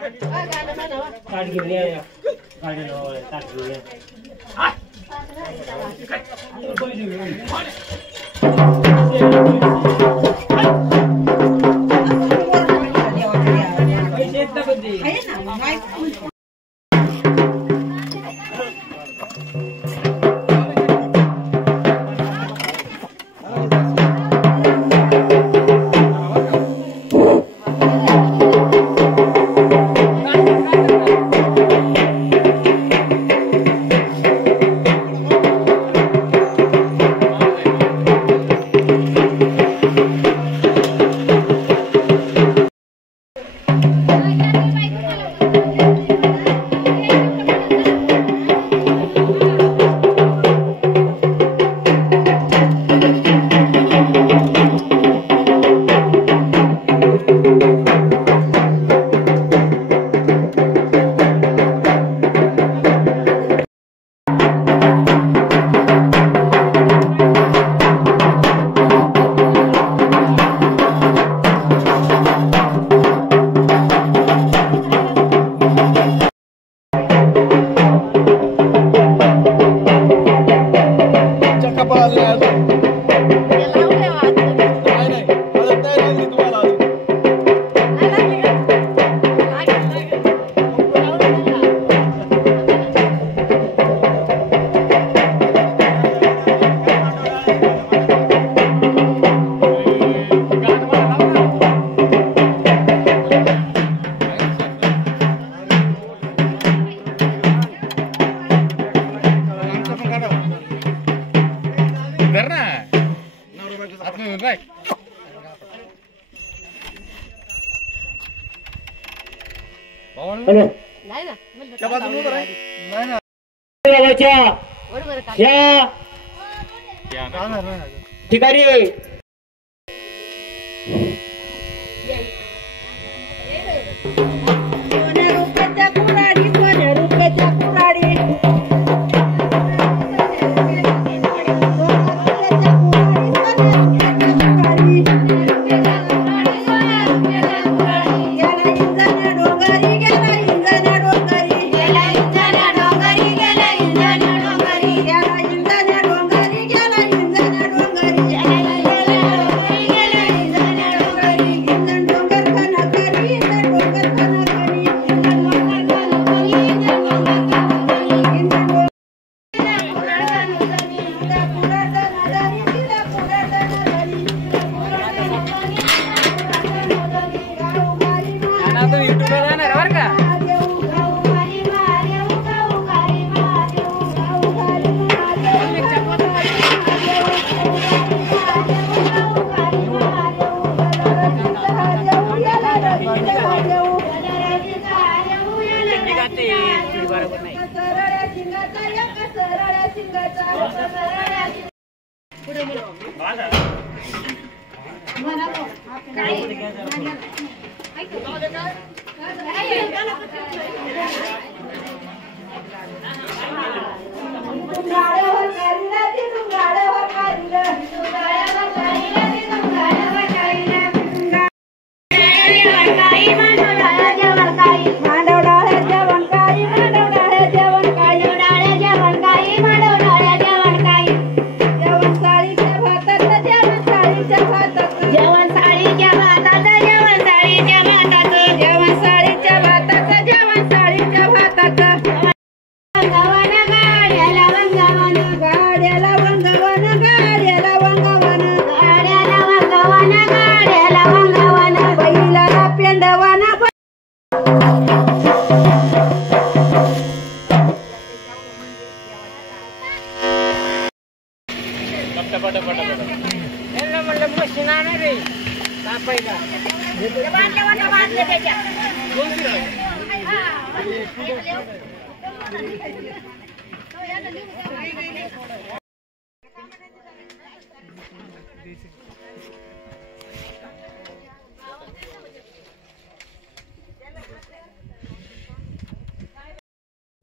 काट घेऊन या गाडी ताट घेऊन ठिकाणी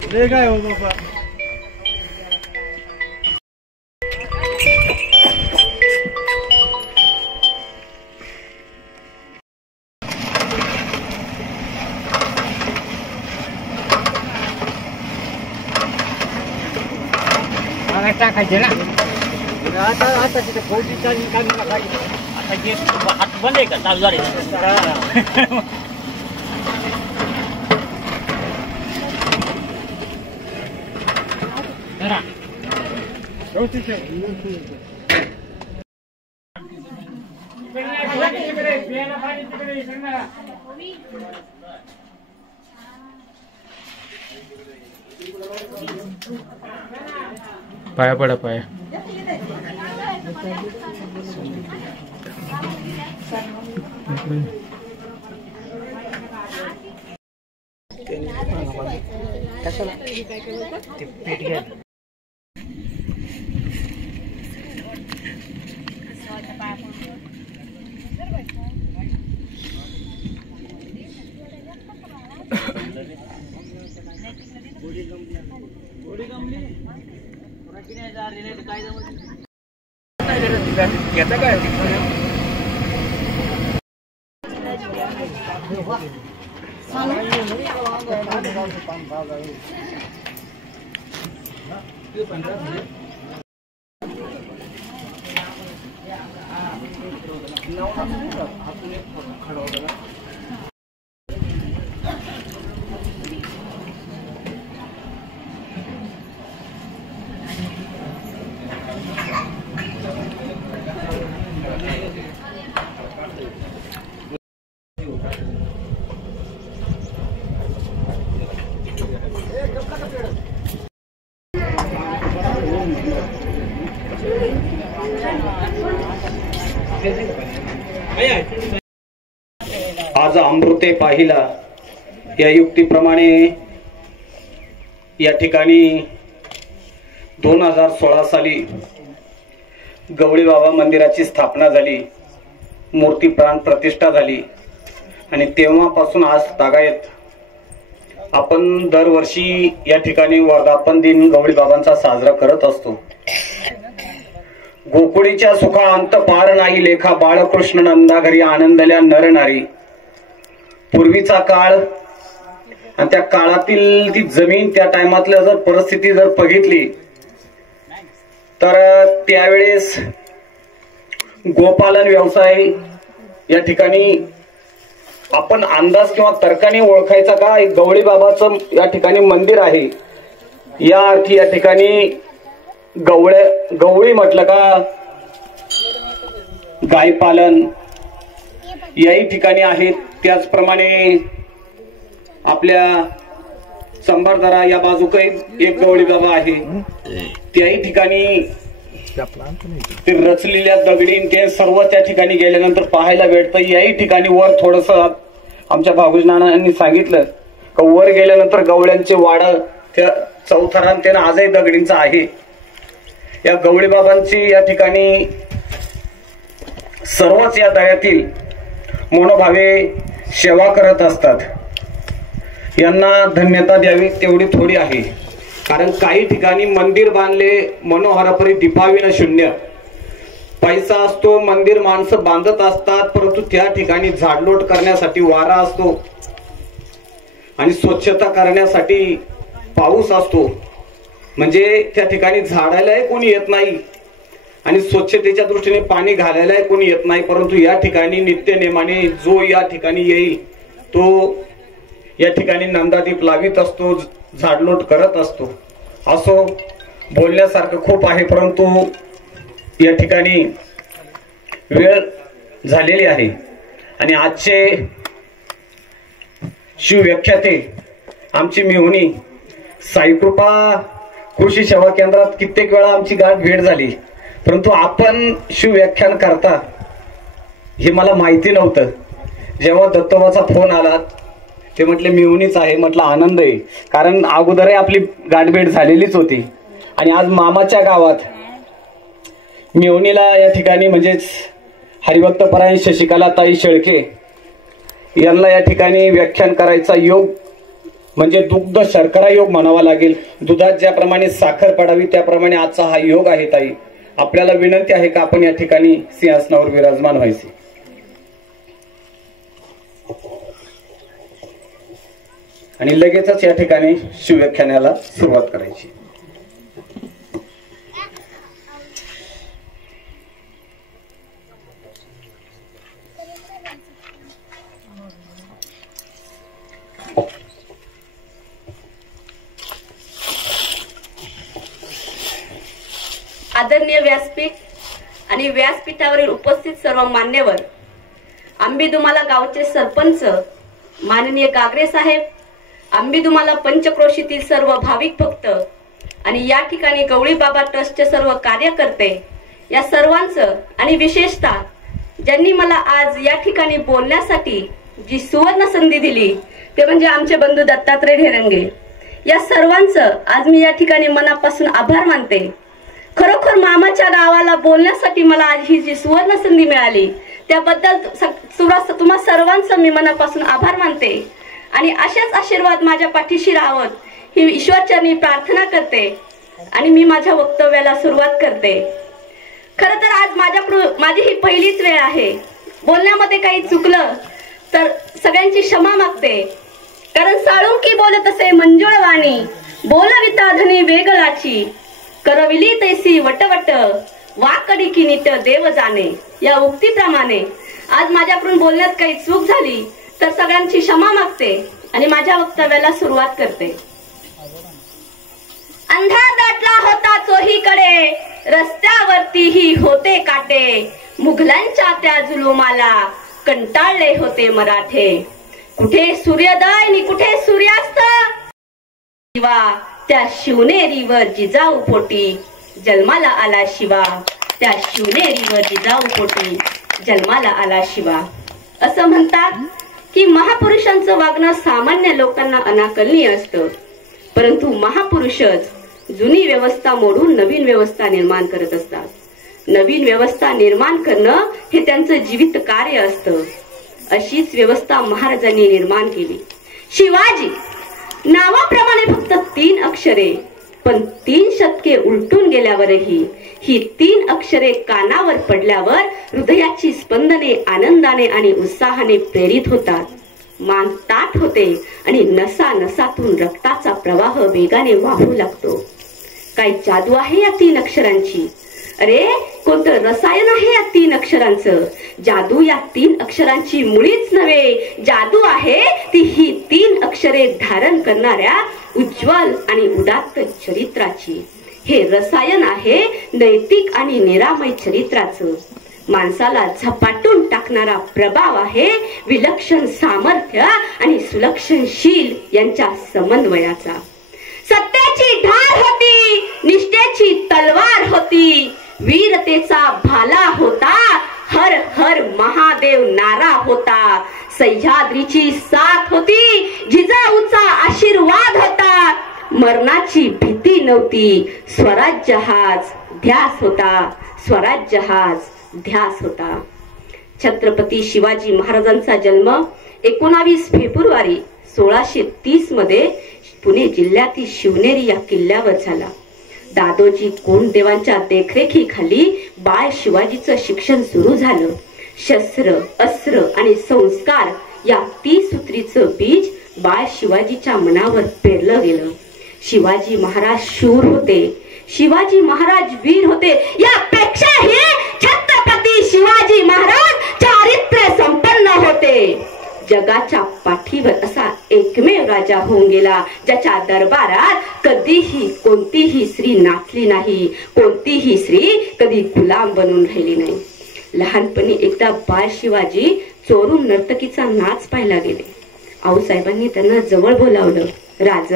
ले गए हो बाबा टाकायचे ना आता आता तिथे फौजीचा निकाल टाकायचे आता जे हात बंद आहे का चालू झाले पाया पडा पाया आज अमृते पाहिला या युक्तीप्रमाणे या ठिकाणी 2016 साली गवळी बाबा मंदिराची स्थापना झाली, मूर्ती प्राण प्रतिष्ठा झाली आणि तेव्हापासून आज तागायत आपण दरवर्षी या ठिकाणी वर्धापन दिन गवळी बाबांचा साजरा करत असतो। गोकुळीच्या सुखा अंत पार नाही लेखा, बाळकृष्ण नंदा घरी आनंदल्या नर नारी। पूर्वीचा काळ आणि त्या काळातील ती जमीन त्या टाइमातल्या जर परिस्थिती जर बघितली तर त्यावेळेस गोपालन व्यवसाय या ठिकाणी आपण अंदाज किंवा तर्काने ओळखायचा का गवळी बाबाचं या ठिकाणी मंदिर आहे या अर्थी या ठिकाणी गवळी म्हटलं का गाय पालन याही ठिकाणी आहेत। त्याचप्रमाणे आपल्या संभारदरा या बाजूक एक गवळी बाबा आहे, त्याही ठिकाणी ते रचलेल्या दगडीन ते सर्व त्या ठिकाणी गेल्यानंतर पाहायला भेटतं। याही ठिकाणी वर थोडस आमच्या भाऊजनांनी सांगितलं का वर गेल्यानंतर गवळ्यांचे वाड त्या चौथरान त्यांना आजही दगडींचा आहे। या गवळी बाबांची या ठिकाणी सर्वच या दळ्यातील मनोभावे सेवा करत असतात। यांना धन्यता द्यावी तेवढी थोडी आहे, कारण काही ठिकाणी मंदिर बांधले मनोहरापरी दीपाविना शून्य। पैसा असतो, मंदिर माणसं बांधत असतात, परंतु त्या ठिकाणी झाडलोट करण्यासाठी वारा असतो आणि स्वच्छता करण्यासाठी पाऊस असतो, म्हणजे त्या ठिकाणी झाडायलाही कोणी येत नाही आणि स्वच्छतेच्या दृष्टीने पाणी घालायलाही कोणी येत नाही। परंतु या ठिकाणी नित्य नेमाने जो या ठिकाणी येईल तो या ठिकाणी नंदादीप लावित असतो, झाडलोट करत असतो। असो बोलण्यासारखं खूप आहे, परंतु या ठिकाणी वेळ झालेली आहे आणि आजचे शिवव्याख्याते आमची मेहुणी साईकृपा कृषी सेवा केंद्रात कित्येक वेळा आमची गाठ भेट झाली, परंतु आपण शिवव्याख्यान करता हे मला माहिती नव्हतं। जेव्हा दत्तोबाचा फोन आला ते म्हटले मेहुणीच आहे, म्हटलं आनंद आहे, कारण अगोदरही आपली गाठभेट झालेलीच होती आणि आज मामाच्या गावात मेहुणीला या ठिकाणी म्हणजेच हरिभक्तपरायण शशिकला ताई शेळके यांना या ठिकाणी व्याख्यान करायचा योग म्हणजे दुग्ध शर्करा योग म्हणावा लागेल। दुधात ज्याप्रमाणे साखर पडावी त्याप्रमाणे आजचा हा योग आहे। ताई आपल्याला विनंती आहे का आपण या ठिकाणी सिंहासनावर विराजमान व्हायचे आणि लगेचच या ठिकाणी शिवव्याख्यानाला सुरुवात करायची। आदरणीय व्यासपीठ आणि व्यासपीठावरील उपस्थित सर्व मान्यवर, आंबेदुमाला गावचे सरपंच माननीय गागरे साहेब, आंबेदुमाला पंचक्रोशीतील सर्व भाविक भक्त आणि या ठिकाणी गवळी बाबा ट्रस्टचे सर्व कार्यकर्ते, या सर्वांचं आणि विशेषतः ज्यांनी मला आज या ठिकाणी बोलण्यासाठी जी सुवर्ण संधी दिली ते म्हणजे आमचे बंधू दत्तात्रय ढेरंगे, या सर्वांचं आज मी या ठिकाणी मनापासून आभार मानते। खरोखर मामाच्या गावाला बोलण्यासाठी मला आज ही जी सुवर्ण संधी मिळाली त्याबद्दल तुम्हा सर्वांचं मी मनापासून आभार मानते आणि अशाच आशीर्वाद माझ्या पाठीशी राहावत ही ईश्वरचरणी प्रार्थना करते आणि मी माझ्या वक्तव्याला सुरुवात करते। खरं तर आज माझी ही पहिलीच वेळ आहे, बोलण्यामध्ये काही चुकलं तर सगळ्यांची क्षमा मागते, कारण साळुंकी बोलत असे मंजुळ वाणी, बोलविता धनी वेगळाची, करविली तैसी वटवट, वाकडी की नीट देव जाणे, या उक्तीप्रमाणे आज माझ्याकडून बोलण्यात काही चूक झाली तर सगळ्यांची क्षमा मागते आणि माझ्या वक्तव्याला सुरुवात करते। अंधार दाटला होता चोहीकडे, रस्त्यावरतीही होते काटे, मुघलांच्या त्या जुलुमाला कंटाळले होते मराठे, कुठे सूर्योदय आणि कुठे सूर्यास्त, शिवा त्या शिवनेरीवर जिजाऊ पोटी जन्माला आला शिवा, त्या शिवनेरीवर जिजाऊ पोटी जन्माला आला शिवा। असं म्हणतात की महापुरुषांचं वागणं सामान्य लोकांना अनाकलनीय असतं, परंतु महापुरुषच जुनी व्यवस्था मोडून नवीन व्यवस्था निर्माण करत असतात। नवीन व्यवस्था निर्माण करणं हे त्यांचं जीवित कार्य असतं। अशीच व्यवस्था महाराजांनी निर्माण केली। शिवाजी नावाप्रमाणे फक्त 3 अक्षरे, पण 3 शतके उलटून गेल्यावरही ही 3 अक्षरे कानावर पडल्यावर हृदयाची स्पंदने आनंदाने आणि उत्साहाने प्रेरित होतात, मान ताठ होते आणि नसा नसातून रक्ताचा प्रवाह वेगाने वाहू लागतो। काय जादू आहे या 3 अक्षरांची, अरे कोणतं रसायन आहे या 3 अक्षरांचं। जादू या 3 अक्षरांची मुळीच नव्हे, जादू आहे ती ही 3 अक्षरे धारण करणाऱ्या उज्ज्वल आणि उदात्त चरित्राची। हे रसायन आहे नैतिक आणि निरामय चरित्राचं। माणसाला झपाटून टाकणारा प्रभाव आहे विलक्षण सामर्थ्य आणि सुलक्षणशील यांच्या समन्वयाचा। सत्याची ढाल होती, निष्ठेची तलवार होती, वीरतेचा भाला होता, हर हर महादेव नारा होता, सह्याद्रीची साथ होती, जिजाऊचा आशीर्वाद होता, मरणाची भीती नव्हती, स्वराज्य हाच ध्यास होता, स्वराज्य हाच ध्यास होता। छत्रपती शिवाजी महाराजांचा जन्म 19 फेब्रुवारी 1630 मध्ये पुणे जिल्ह्यातील शिवनेरी या किल्ल्यावर झाला। दादोजी कोंडदेवांच्या देखरेखीखाली बाळ शिवाजीचं शिक्षण सुरू झालं। शस्त्र, अस्त्र आणि संस्कार या 30 सूत्रीचं बीज बाळ शिवाजीच्या मनावर पेरलं गेलं। शिवाजी महाराज शूर होते, शिवाजी महाराज वीर होते, यापेक्षाही छत्रपती शिवाजी महाराज चारित्र्य संपन्न होते। जगाच्या पाठीवर असा एकमेव राजा होऊन गेला ज्याच्या दरबारात कधीही कोणतीही स्त्री नाचली नाही, कोणतीही स्त्री कधी गुलाम बनून राहिली नाही। लहानपणी एकदा बाळ शिवाजी चोरून नर्तकीचा नाच पाहायला गेले। आऊसाहेबांनी त्यांना जवळ बोलावलं, राज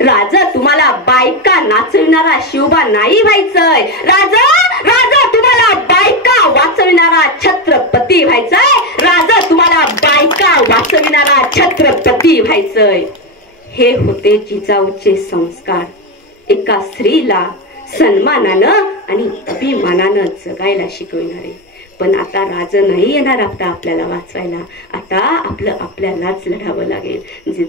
राज तुम्हाला बायका नाचविणारा शिवबा नाही व्हायचंय, राज राज तुम्हाला बायका वाचविणारा छत्रपती व्हायचंय, राज तुम्हाला बायका वाचविणारा छत्रपती व्हायचंय। हे होते जिजाऊचे संस्कार, एका स्त्रीला सन्मानानं आणि अभिमानानं जगायला शिकविणारे। पण आता राज नाही येणार आपल्याला वाचवायला, आता आपल्यालाच लढावं लागेल।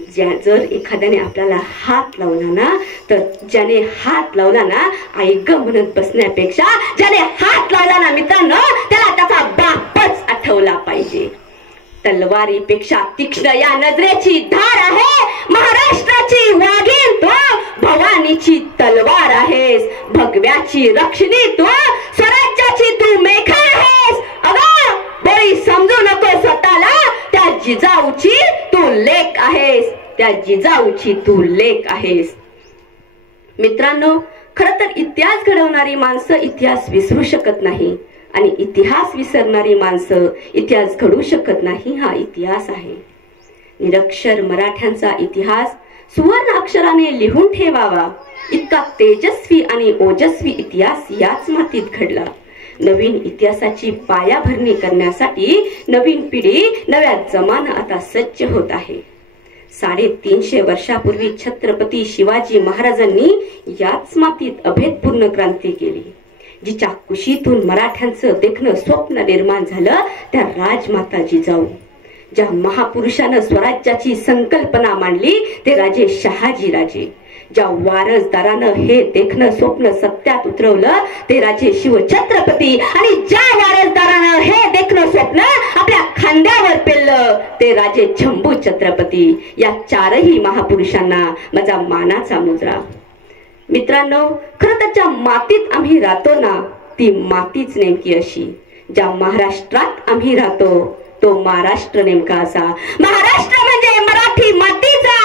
जर एखाद्याने आपल्याला हात लावला ना, तर ज्याने हात लावला ना आई ग म्हणत बसण्यापेक्षा ज्याने हात लावला ना मित्रांनो त्याला त्याचा बापच आठवला पाहिजे। तलवारीपेक्षा तीक्ष्ण या नजरेची धार आहे, महाराष्ट्राची वाघीण तू, भवानीची तलवार आहेस, भगव्याची रक्षणी तू, स्वराज्याची तू मेखा आहेस। अगं बळी समजू नको स्वतःला, त्या जिजाऊची तू लेक आहेस, त्या जिजाऊची तू लेक आहेस। मित्रांनो, खरं तर इतिहास घडवणारी माणसं इतिहास विसरू शकत नाही आणि इतिहास विसरणारी माणसं इतिहास घडवू शकत नाही. हा इतिहास आहे. निरक्षर मराठ्यांचा इतिहास सुवर्ण अक्षराने लिहून ठेवावा इतका तेजस्वी आणि ओजस्वी इतिहास याच मातीत घडला. नवीन इतिहासाची पायाभरणी करण्यासाठी नवीन पिढी नव्या जमाना आता सज्ज होत आहे. 350 वर्षापूर्वी छत्रपती शिवाजी महाराजांनी याच मातीत अभेदपूर्ण क्रांती केली. जिच्या कुशीतून मराठ्यांचं देखणं स्वप्न निर्माण झालं त्या राजमाता जिजाऊ. ज्या महापुरुषानं स्वराज्याची संकल्पना मांडली ते राजे शहाजी राजे. ज्या वारसदारानं हे देखणं स्वप्न सत्यात उतरवलं ते राजे शिवछत्रपती. आणि ज्या वारसदारानं हे देखणं स्वप्न आपल्या खांद्यावर पेललं ते राजे शंभू छत्रपती. या 4ही महापुरुषांना माझा मानाचा मुजरा. मित्रांनो, खरं तर ज्या मातीत आम्ही राहतो ना ती मातीच नेमकी अशी. ज्या महाराष्ट्रात आम्ही राहतो तो महाराष्ट्र नेमका असा. महाराष्ट्र म्हणजे मराठी मातीचा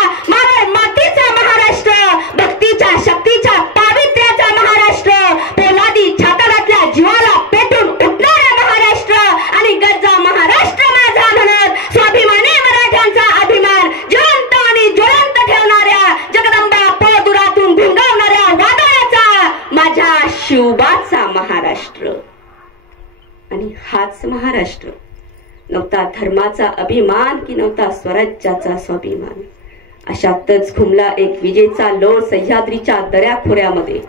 मातीचा महाराष्ट्र. भक्तीच्या शक्तीच्या पावित्र्याचा महाराष्ट्र. पोलादी छाताडातल्या जीवाला पेटून उठणारा महाराष्ट्र. आणि गरजा महाराष्ट्र माझा म्हणत स्वाभिमानी मराठ्यांचा अभिमान जिवंत आणि ज्वलंत ठेवणाऱ्या जगदंबा पळदुरातून भिंगावणाऱ्या वादळाचा माझ्या शिवबाचा महाराष्ट्र. आणि हाच महाराष्ट्र नव्हता धर्माचा अभिमान की नव्हता स्वराज्याचा स्वाभिमान. अशातच घुमला एक विजेचा लोळ सह्याद्रीच्या दऱ्याखोऱ्यामध्ये.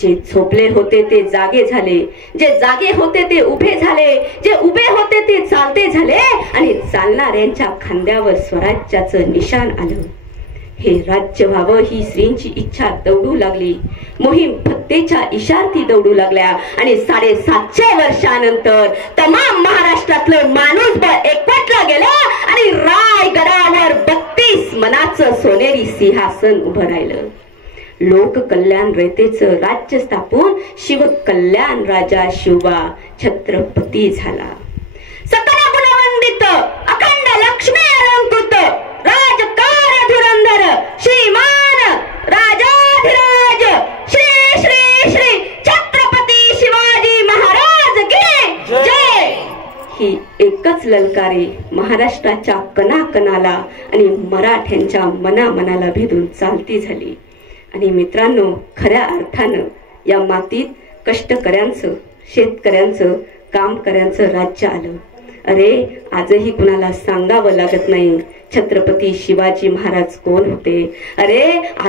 जे झोपले होते ते जागे झाले, जे जागे होते ते उभे झाले, जे उभे होते ते चालते झाले आणि चालणाऱ्यांच्या खांद्यावर स्वराज्याचं निशाण आलं. हे राज्य व्हावं ही श्रींची इच्छा दौडू लागली. मोहीम फत्तेच्या इशारती दौडू लागल्या आणि 750 वर्षानंतर तमाम महाराष्ट्रातलं माणूसबळ एकवटलं गेलं आणि रायगडावर 32 मनाचं सोनेरी सिंहासन उभं राहिलं. लोक कल्याण रयतेचं राज्य स्थापून शिवकल्याण राजा शिवबा छत्रपती झाला. सकल गुणवंदित अखंड लक्ष्मी अलंकृत राजकार धुरंधर श्रीमान राजाधिराज श्री श्री श्री छत्रपती शिवाजी महाराज की जय. ही एकच ललकारे महाराष्ट्राच्या कणाकणाला आणि मराठ्यांच्या मनामनाला भेदून चालती झाली. आणि मित्रांनो, खऱ्या अर्थानं या मातीत कष्टकऱ्यांचं, शेतकऱ्यांचं, कामकऱ्यांचं राज्य आलं. अरे आजही कुणाला सांगावं लागत नाही छत्रपती शिवाजी महाराज कोण होते. अरे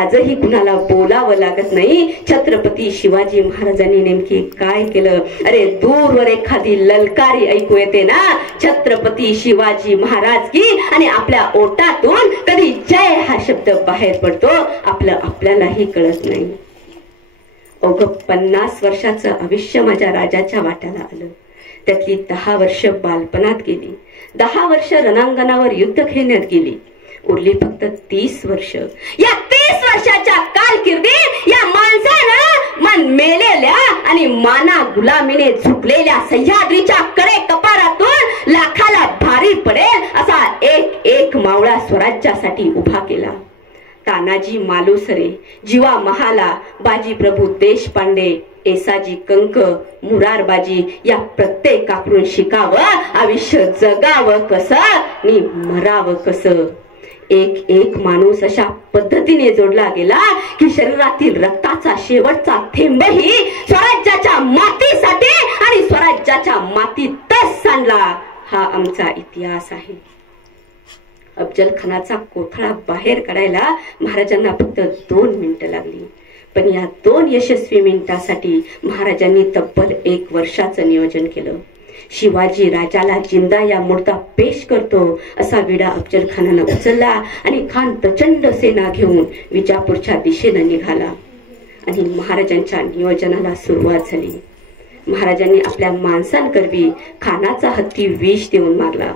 आजही कुणाला बोलावं लागत नाही छत्रपती शिवाजी महाराजांनी नेमकी काय केलं. अरे दूरवर एखादी ललकारी ऐकू येते ना छत्रपती शिवाजी महाराज की आणि आपल्या ओटातून कधी जय हा शब्द बाहेर पडतो आपल्यालाही कळत नाही. अवघं 50 वर्षाचं आयुष्य माझ्या राजाच्या वाट्याला आलं. त्यातली 10 वर्ष बालपणात गेली, 10 वर्ष रणांगणावर युद्ध खेळण्यात गेली. उरली फक्त 30 वर्ष. या 30 वर्षाच्या कारकिर्दीत या माणसानं मन मेलेल्या आणि माना गुलामीने झुकलेल्या सह्याद्रीच्या कडे कपारातून लाखाला भारी पडेल असा एक मावळा स्वराज्यासाठी उभा केला. तानाजी मालुसरे, जीवा महाला, बाजी प्रभू देशपांडे, एसाजी कंक, मुरारबाजी या प्रत्येकाकडून शिकावं आयुष्य जगावं कसं आणि मरावं कसं. एक माणूस अशा पद्धतीने जोडला गेला की शरीरातील रक्ताचा शेवटचा थेंबही स्वराज्याच्या मातीसाठी आणि स्वराज्याच्या मातीतच सांडला. हा आमचा इतिहास आहे. अफजल खानाचा कोथळा बाहेर काढायला महाराजांना फक्त 2 मिनिटं लागली. पण या 2 यशस्वी मिनिटासाठी महाराजांनी तब्बल 1 वर्षाचं नियोजन केलं. शिवाजी राजाला जिंदा या मुर्दा पेश करतो असा विडा अफजल खानानं उचलला आणि खान प्रचंड सेना घेऊन विजापूरच्या दिशेनं निघाला. आणि महाराजांच्या नियोजनाला सुरुवात झाली. महाराजांनी आपल्या माणसांकरवी खानाचा हत्ती विष देऊन मारला.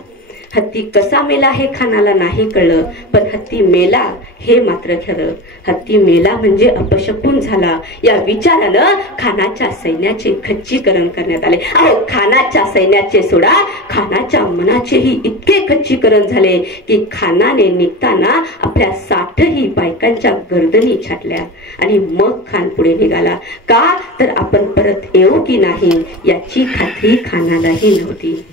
हत्ती कसा मेला हे खानाला नाही कळलं, पण हत्ती मेला हे मात्र खरं. हत्ती मेला म्हणजे अपशकुन झाला या विचारानं खानाच्या सैन्याचे खच्चीकरण करण्यात आले. अहो, खानाच्या सैन्याचे सोडा, खानाच्या मनाचेही इतके खच्चीकरण झाले की खानाने निघताना आपल्या 60ही बायकांच्या गर्दनी छाटल्या आणि मग खान पुढे निघाला. का तर आपण परत येऊ की नाही याची खात्री खानालाही नव्हती.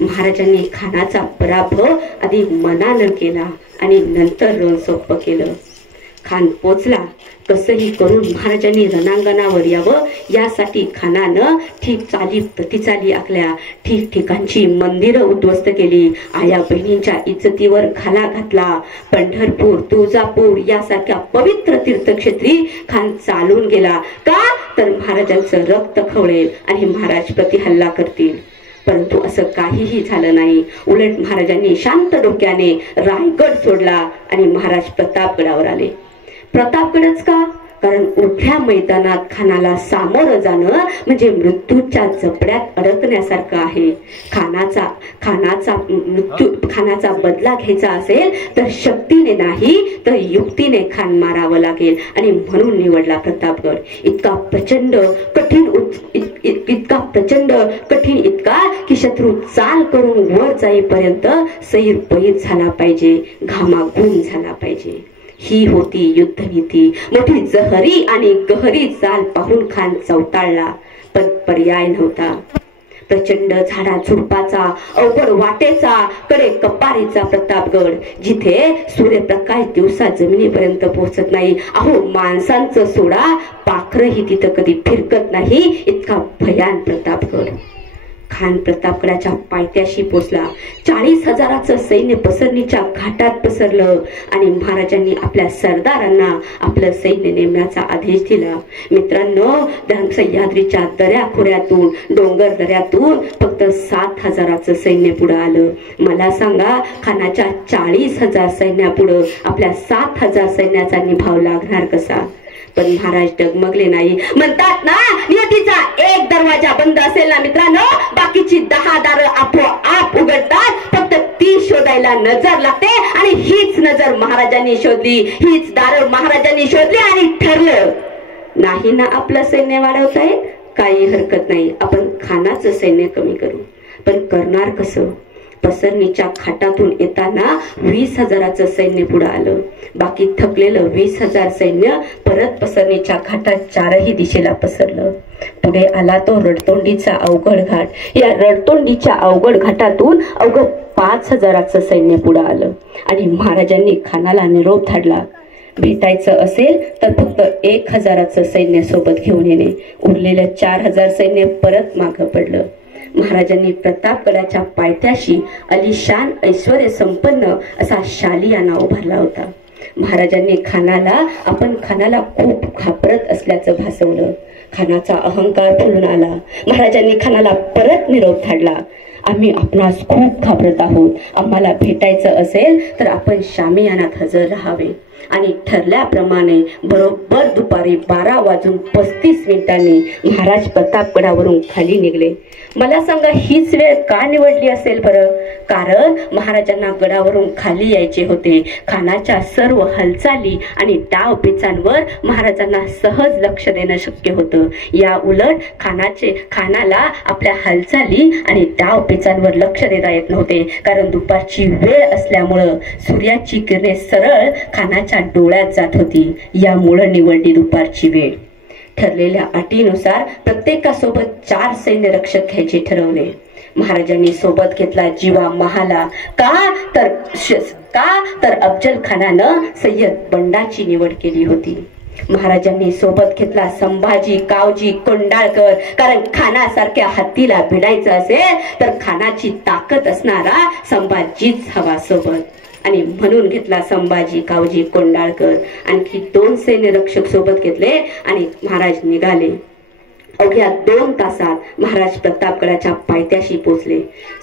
महाराजांनी खानाचा पराभव आधी मनानं केला आणि नंतर रण सोपं केलं. खान पोचला. कसंही करून महाराजांनी रणांगणावर यावं यासाठी खानानं ठीक चाली प्रतिचाली आखल्या. ठिकठिकाणची मंदिरं उद्ध्वस्त केली. आया बहिणींच्या इज्जतीवर घाला घातला. पंढरपूर, तुळजापूर यासारख्या पवित्र तीर्थक्षेत्री खान चालून गेला. का तर महाराजांचं रक्त खवळेल आणि महाराज प्रति हल्ला करतील. परंतु असं काहीही झालं नाही. उलट महाराजांनी शांत डोक्याने रायगड सोडला आणि महाराज प्रतापगडावर आले. प्रतापगडच का? कारण उभ्या मैदानात खानाला सामोरं जाणं म्हणजे मृत्यूच्या जबड्यात अडकण्यासारखं आहे. खानाचा बदला घ्यायचा असेल तर शक्तीने नाही तर युक्तीने खान मारावं लागेल आणि म्हणून निवडला प्रतापगड. इतका प्रचंड कठीण इतका की शत्रू चाल करून वर जाईपर्यंत सैर पैर झाला पाहिजे, घामाघूम झाला पाहिजे. ही होती युद्धनीती. मोठी जहरी आणि गहरी चाल पाहून खान चौताळला, पण पर्याय नव्हता. प्रचंड झाडा झुडपाचा, अवघड वाटेचा, कडे कपारीचा प्रतापगड, जिथे सूर्यप्रकाश दिवसा जमिनीपर्यंत पोहोचत नाही. अहो, माणसांचं सोडा, पाखरही तिथं कधी फिरकत नाही, इतका भयान प्रतापगड. खान प्रतापगडाच्या पायथ्याशी पोचला. 40,000चं सैन्य पसरणीच्या घाटात पसरलं आणि महाराजांनी आपल्या सरदारांना आपलं सैन्य नेमण्याचा आदेश दिला. मित्रांनो, सह्याद्रीच्या दऱ्याखोऱ्यातून, डोंगर दऱ्यातून फक्त 7,000चं सैन्य पुढे आलं. मला सांगा, खानाच्या 40,000 सैन्यापुढं आपल्या 7,000 सैन्याचा निभाव लागणार कसा? पण महाराज डगमगले नाही. म्हणतात ना, नियतीचा एक दरवाजा बंद असेल ना मित्रांनो, बाकीची 10 दारं आपोआप उघडतात. फक्त ती शोधायला नजर लागते आणि हीच नजर महाराजांनी शोधली, हीच दारं महाराजांनी शोधली आणि ठरलं. नाही ना आपलं सैन्य वाढवता येईल, काही हरकत नाही, आपण खानाचं सैन्य कमी करू. पण करणार कसं? पसरणीच्या खाटातून येताना 20,000चं सैन्य पुढे आलं. बाकी थकलेलं 20,000 सैन्य परत पसरणीच्या घाटात 4ही दिशेला पसरलं. पुढे आला तो रडतोंडीचा अवघड घाट. या रडतोंडीच्या अवघड घाटातून अवघड 5,000चं सैन्य पुढे आलं आणि महाराजांनी खानाला निरोप धाडला. भेटायचं असेल तर फक्त 1,000चं सैन्य सोबत घेऊन येणे. उरलेलं 4,000 सैन्य परत मागं पडलं. महाराजांनी प्रतापगडाच्या पायथ्याशी अलिशान ऐश्वर्य संपन्न असा शालियाना उभारला होता. महाराजांनी खानाला खूप घाबरत असल्याचं भासवलं. खानाचा अहंकार फुलून आला. महाराजांनी खानाला परत निरोप धाडला. आम्ही आपणास खूप घाबरत आहोत. आम्हाला भेटायचं असेल तर आपण शामियानात हजर राहावे. आणि ठरल्याप्रमाणे बरोबर दुपारी 12:35 महाराज प्रतापगडावरून खाली निघले. मला सांगा, हीच वेळ का निवडली असेल बरं? कारण महाराजांना गडावरून खाली यायचे होते. खानाच्या सर्व हालचाली आणि डावपेचांवर महाराजांना सहज लक्ष देणं शक्य होतं. या उलट खानाला आपल्या हालचाली आणि डावपेचांवर लक्ष देता येत नव्हते, कारण दुपारची वेळ असल्यामुळं सूर्याची किरणे सरळ खानाच्या डोळ्यात जात होती. यामुळे निवडली दुपारची वेळ. ठरलेल्या अटीनुसार प्रत्येकासोबत 4 सैन्य रक्षक घ्यायचे ठरवले. महाराजांनी सोबत घेतला जीवा महाला. का तर अफजल खानानं सय्यद बंडाची निवड केली होती. महाराजांनी सोबत घेतला संभाजी कावजी कोंडाळकर, कारण खानासारख्या हत्तीला भिडायचं असेल तर खानाची ताकद असणारा संभाजीच हवा सोबत. आणि म्हणून घेतला संभाजी कावजी कोंडाळकर. आणखी 2 सैन्य रक्षक सोबत घेतले आणि महाराज निघाले. अवघ्या 2 तासात महाराज प्रतापगडाच्या पायथ्याशी पोचले.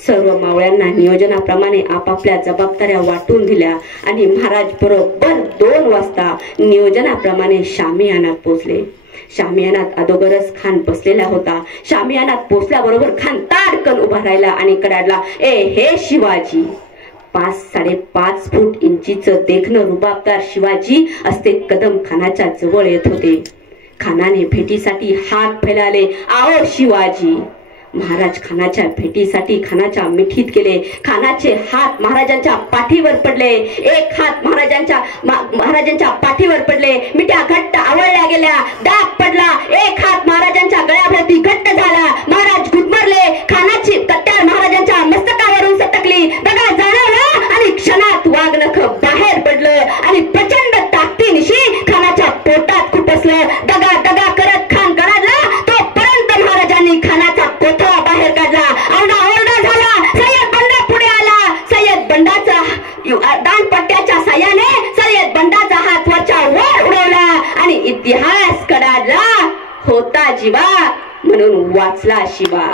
सर्व मावळ्यांना नियोजनाप्रमाणे आपापल्या जबाबदाऱ्या वाटून दिल्या आणि महाराज बरोबर 2 वाजता नियोजनाप्रमाणे शामियानात पोचले. शामियानात अगोदरच खान बसलेला होता. शामियानात पोचल्याबरोबर खान ताडकन उभा राहिला आणि कडाडला, ए हे शिवाजी, 5-5.5 फूट इंचीचं देखणं रुबाबदार शिवाजी असते कदम खानाच्या जवळ येत होते. खानाने भेटीसाठी हात फैलावले. आओ शिवाजी. महाराज खानाच्या भेटीसाठी खानाच्या मिठीत गेले. खानाचे हात महाराजांच्या पाठीवर पडले. एक हात महाराजांच्या पाठीवर पडले. मिठ्या घट्ट आवळल्या गेल्या. दाब पडला. एक हात महाराजांच्या गळ्याभोवती घट्ट झाला. महाराज गुदमरले. खानाची कट्यार महाराजांच्या मस्तकावरून सटकली. दगा जाणवला आणि क्षणात वाघनख बाहेर पडलं आणि प्रचंड ताकदीनिशी खानाच्या पोटात खुपसलं. दगा दगा करत खान कडाडला. तोपर्यंत महाराजांनी खानाचा कोथळा बाहेर काढला. आरडा झाला. सय्यद बंडा पुढे आला. सय्यद बंडाचा दानपट्ट्याच्या साह्याने सय्यद बंडाचा हात वरच्या वर उडवला आणि इतिहास कडाडला. होता जीवा म्हणून वाचला शिवा.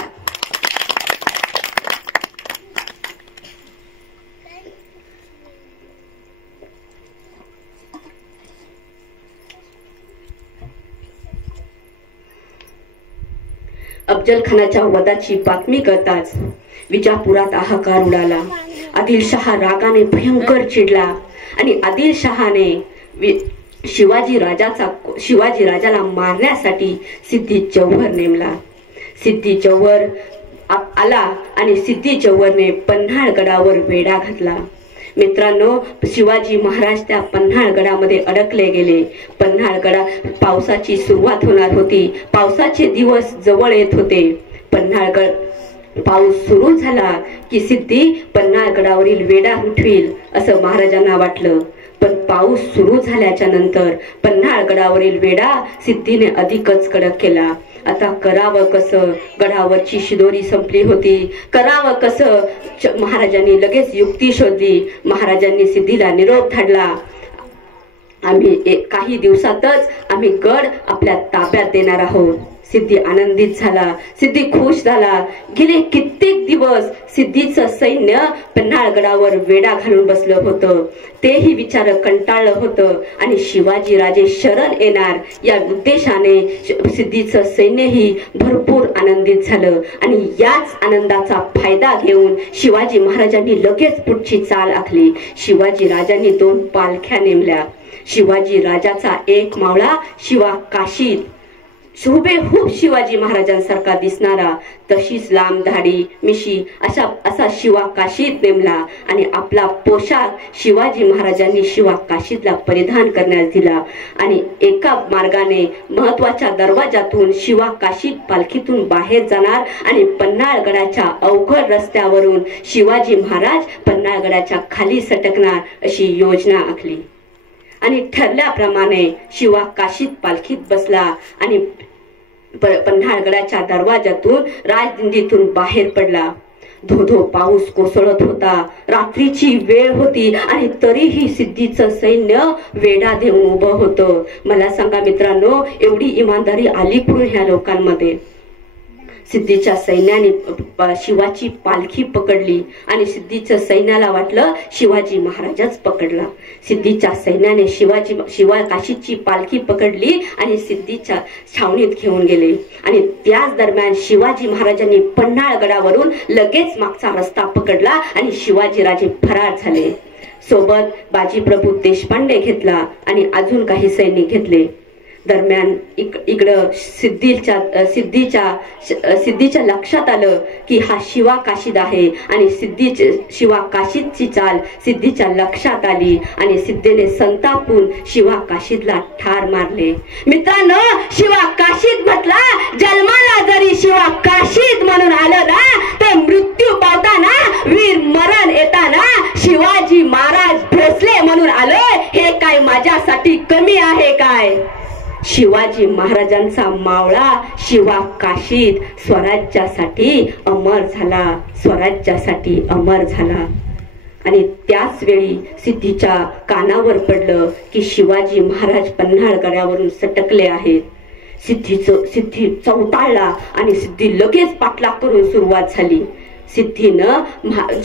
अफजल खानाच्या वधाची बातमी कळताच विजापुरात हाहाकार उडाला. आदिलशहा रागाने भयंकर चिडला आणि आदिलशहाने शिवाजी राजाला मारण्यासाठी सिद्धी जौहर नेमला. सिद्धी जौहर आला आणि सिद्धी जौहरने पन्हाळगडावर वेढा घातला. मित्रांनो, शिवाजी महाराज त्या पन्हाळगडामध्ये अडकले गेले. पन्हाळगडा पावसाची सुरुवात होणार होती. पावसाचे दिवस जवळ येत होते. पन्हाळगड पाऊस सुरू झाला की सिद्धी पन्हाळगडावरील वेढा उठवील असं महाराजांना वाटलं. पण पाऊस सुरू झाल्याच्या नंतर पन्हाळगडावरील वेढा सिद्धीने अधिकच कडक केला. आता करावं कसं? गडावरची शिदोरी संपली होती. करावं कसं? महाराजांनी लगेच युक्ती शोधली. महाराजांनी सिद्धीला निरोप धाडला. काही दिवसातच आम्ही गड आपल्या ताब्यात देणार आहोत. सिद्धी आनंदित झाला. सिद्धी खुश झाला. गेले कित्येक दिवस सिद्धीचं सैन्य पन्हाळगडावर वेढा घालून बसलं होतं. तेही विचार कंटाळलं होतं आणि शिवाजी राजे शरण येणार या उद्देशाने सिद्धीचं सैन्यही भरपूर आनंदित झालं. आणि याच आनंदाचा फायदा घेऊन शिवाजी महाराजांनी लगेच पुढची चाल आखली. शिवाजी राजांनी 2 पालख्या नेमल्या. शिवाजी राजाचा एक मावळा शिवा काशीत हुबेहूब शिवाजी महाराजांसारखा दिसणारा, तशीच लांब दाढी मिशी असा शिवा काशीत नेमला आणि आपला पोशाख शिवाजी महाराजांनी शिवा काशीतला परिधान करण्यास दिला. आणि एका मार्गाने महत्वाच्या दरवाजातून शिवा काशीत पालखीतून बाहेर जाणार आणि पन्हाळगडाच्या अवघड रस्त्यावरून शिवाजी महाराज पन्हाळगडाच्या खाली सटकणार अशी योजना आखली. आणि ठरल्याप्रमाणे शिवा काशीत पालखीत बसला आणि पन्हाळगडाच्या दरवाजातून राजदिंडीतून बाहेर पडला. धोधो पाऊस कोसळत होता. रात्रीची वेळ होती आणि तरीही सिद्धीचं सैन्य वेढा देऊन उभं होतं. मला सांगा मित्रांनो, एवढी इमानदारी आली कुठून ह्या लोकांमध्ये? सिद्धीच्या सैन्याने शिवाची पालखी पकडली आणि सिद्धीच्या सैन्याला वाटलं शिवाजी महाराजच पकडला. सिद्धीच्या सैन्याने शिवा काशीची पालखी पकडली आणि सिद्धीच्या छावणीत घेऊन गेले. आणि त्याच दरम्यान शिवाजी महाराजांनी पन्हाळगडावरून लगेच मागचा रस्ता पकडला आणि शिवाजी राजे फरार झाले. सोबत बाजीप्रभू देशपांडे घेतला आणि अजून काही सैनिक घेतले. दरम्यान इकडं सिद्धीच्या लक्षात आलं की हा शिवा काशीद आहे आणि शिवा काशीदची चाल सिद्धीच्या लक्षात आली आणि सिद्धीने संतापून शिवा काशीदला ठार मारले. मित्रांनो, शिवा काशीद म्हटला, जन्माला जरी शिवा काशीद म्हणून आलं ना, तर मृत्यू पावताना वीर मरण येताना शिवाजी महाराज भोसले म्हणून आलोय, हे काय माझ्यासाठी कमी आहे काय? शिवाजी महाराजांचा मावळा शिवा काशीद स्वराज्यासाठी अमर झाला. स्वराज्यासाठी अमर झाला. आणि त्याच वेळी सिद्धीच्या कानावर पडलं की शिवाजी महाराज पन्हाळगडावरून सटकले आहेत. सिद्धी चौताळला आणि सिद्धी लगेच पाठलाग करून सुरुवात झाली. सिद्धीनं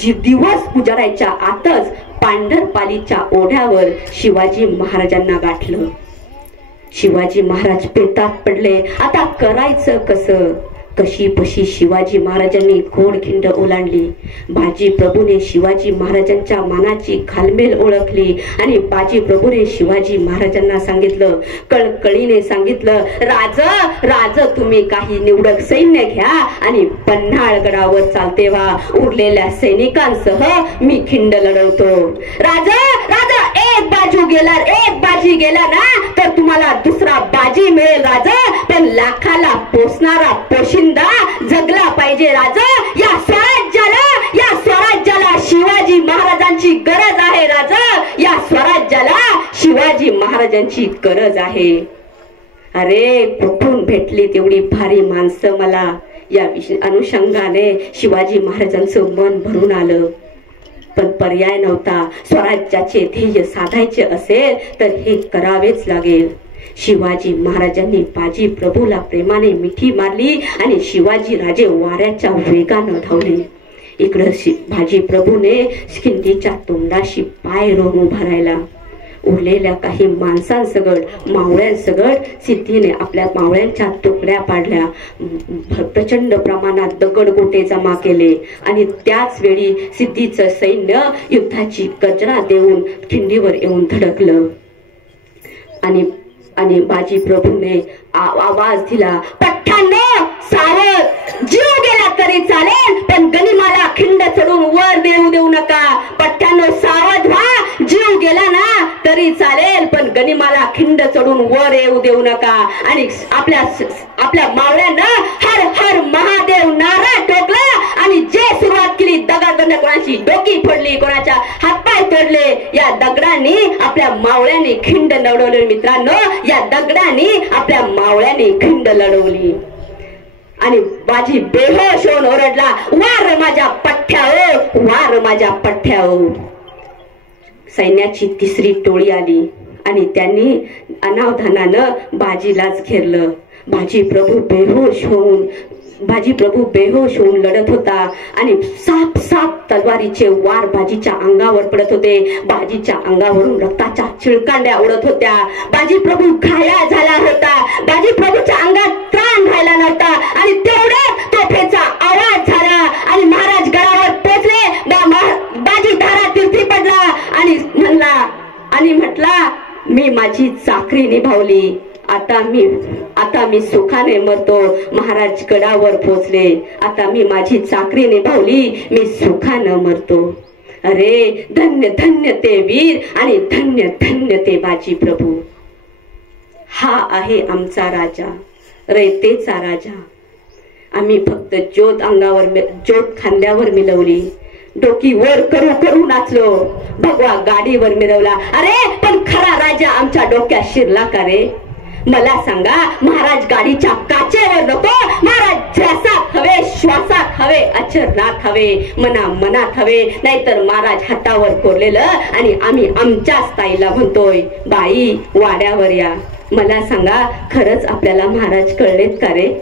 दिवस उजाडायच्या आतच पांढरपालीच्या ओढ्यावर शिवाजी महाराजांना गाठलं. शिवाजी महाराज पेटात पडले. आता करायचं कसं? कशी पशी शिवाजी महाराजांनी घोडखिंड ओलांडली. बाजी प्रभूने शिवाजी महाराजांच्या मनाची घालमेल ओळखली आणि बाजी प्रभूने शिवाजी महाराजांना सांगितलं, कळकळीने सांगितलं, राज राज तुम्ही काही निवडक सैन्य घ्या आणि पन्हाळगडावर चालते व्हा. उरलेल्या सैनिकांसह मी खिंड लढवतो. राजा राजा एक बाजी गेला ना तर तुम्हाला दुसरा बाजी मिळेल राजा. पण लाखाला पोसणारा पोशिंदा जगला पाहिजे राजा. या स्वराज्याला शिवाजी महाराजांची गरज आहे राजा. या स्वराज्याला शिवाजी महाराजांची गरज आहे. अरे कुठून भेटली तेवढी भारी माणसं मला. या अनुषंगाने शिवाजी महाराजांचं मन भरून आलं. पण पर्याय नव्हता. स्वराज्याचे ध्येय साधायचे असेल तर हे करावेच लागेल. शिवाजी महाराजांनी बाजी प्रभूला प्रेमाने मिठी मारली आणि शिवाजी राजे वाऱ्याच्या वेगानं धावले. इकडं बाजी प्रभूने खिंडीच्या तोंडाशी पाय रोवून उभा राहिला. उरलेल्या काही माणसांसगट मावळ्यांसगट सिद्धीने आपल्या मावळ्यांच्या तुकड्या पाडल्या. प्रचंड प्रमाणात दगडगोटे जमा केले आणि त्याच वेळी सिद्धीचं सैन्य युद्धाची गर्जना देऊन खिंडीवर येऊन धडकलं. आणि बाजी प्रभूने आवाज दिला, पठ्ठांनो सावध, जीव गेला तरी चालेल पण गनिमाला खिंड चढून वर देऊ नका. पठ्ठांनो सावध व्हा, जीव गेला ना तरी चालेल पण गनिमाला खिंड चढून वर येऊ देऊ नका. आणि आपल्या मावळ्यानं हर हर महादेव नारा टोकला आणि जे सुरुवात केली दगड कोणाची डोकी फोडली, कोणाच्या हातपाय तोडले. या दगडांनी आपल्या मावळ्याने खिंड लढवली. मित्रांनो, या दगडांनी आपल्या मावळ्याने खिंड लढवली. आणि बाजी बेहोश होऊन ओरडला, वार माझ्या पठ्ठ्याओ, वार माझ्या पठ्ठ्याओ. सैन्याची तिसरी टोळी आली आणि त्यांनी अनावधानानं बाजीलाच घेरलं. बाजी प्रभू बेहोश होऊन लढत होता आणि साप तलवारीचे वार बाजीच्या अंगावर पडत होते. बाजीच्या अंगावरून रक्ताच्या चिळकांड्या उडत होत्या. बाजी प्रभू घायाळ झाला होता. बाजी प्रभूच्या अंगात त्राण राहिला नव्हता आणि तेवढ्यात तोफेचा आवाज झाला आणि महाराज गडावर पोचले. बाजी धारा तीर्थी पडला आणि म्हटला, मी माझी चाकरी निभावली. आता मी सुखाने मरतो. महाराज गडावर पोचले. आता मी माझी चाकरी निभावली, मी सुखानं मरतो. अरे धन्य धन्य ते वीर आणि धन्य धन्य ते बाजी प्रभू. हा आहे आमचा राजा, रयतेचा राजा. आम्ही फक्त ज्योत खांद्यावर मिळवली, डोकी वर करू नाचलो, भगवा गाडीवर मिरवला. अरे पण खरा राजा आमच्या डोक्यात शिरला का रे? मला सांगा, महाराज गाडीच्या काचेवर नको, महाराज ध्यासात हवे, श्वासात हवे, अचरणात हवे, मनात हवे. नाहीतर महाराज हातावर कोरलेलं आणि आम्ही आमच्या स्टाईलला म्हणतोय, बाई वाड्यावर या. मला सांगा, खरंच आपल्याला महाराज कळलेत का रे?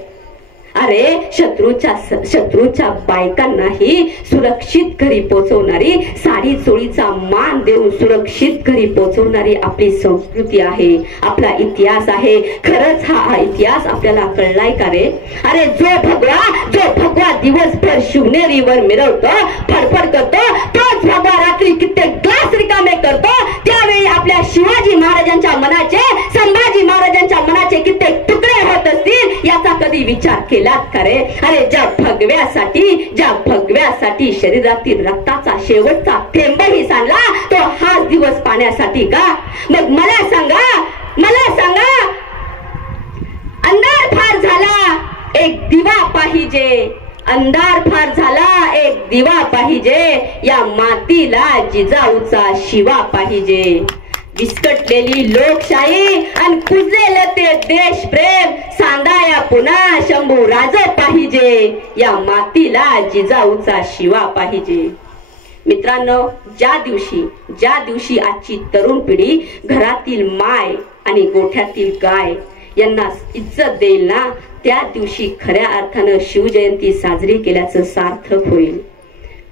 अरे शत्रूच्या बायकांनाही सुरक्षित घरी पोहोचवणारी, साडी चोळीचा मान देऊन सुरक्षित घरी पोहोचवणारी आपली संस्कृती आहे, आपला इतिहास आहे. खरंच हा इतिहास आपल्याला कळलाय का रे? अरे जो भगवा दिवसभर शिवनेरीवर मिरवतो, फडफड करतो, तोच भगवा रात्री कित्येक ग्लास रिकामे करतो. त्यावेळी आपल्या शिवाजी महाराजांच्या मनाचे, संभाजी महाराजांच्या मनाचे कित्येक तुकडे होत असतील याचा कधी विचार केला का रे? अरे ज्या भगव्यासाठी शरीरातील रक्ताचा शेवटचा थेंबही सांडला तो हाच दिवस पाण्यासाठी का? मग मला सांगा, अंधार फार झाला, एक दिवा पाहिजे. अंधार फार झाला, एक दिवा पाहिजे. या मातीला जिजाऊचा शिवा पाहिजे. विस्कटलेली लोकशाही आणि कुजलेलं ते देशप्रेम सांगाया पुन्हा शंभू राज पाहिजे. या मातीला जिजाऊचा शिवा पाहिजे. मित्रांनो, ज्या दिवशी आजची तरुण पिढी घरातील माय आणि गोठ्यातील गाय यांना इज्जत देईल ना, त्या दिवशी खऱ्या अर्थानं शिवजयंती साजरी केल्याचं सार्थक होईल.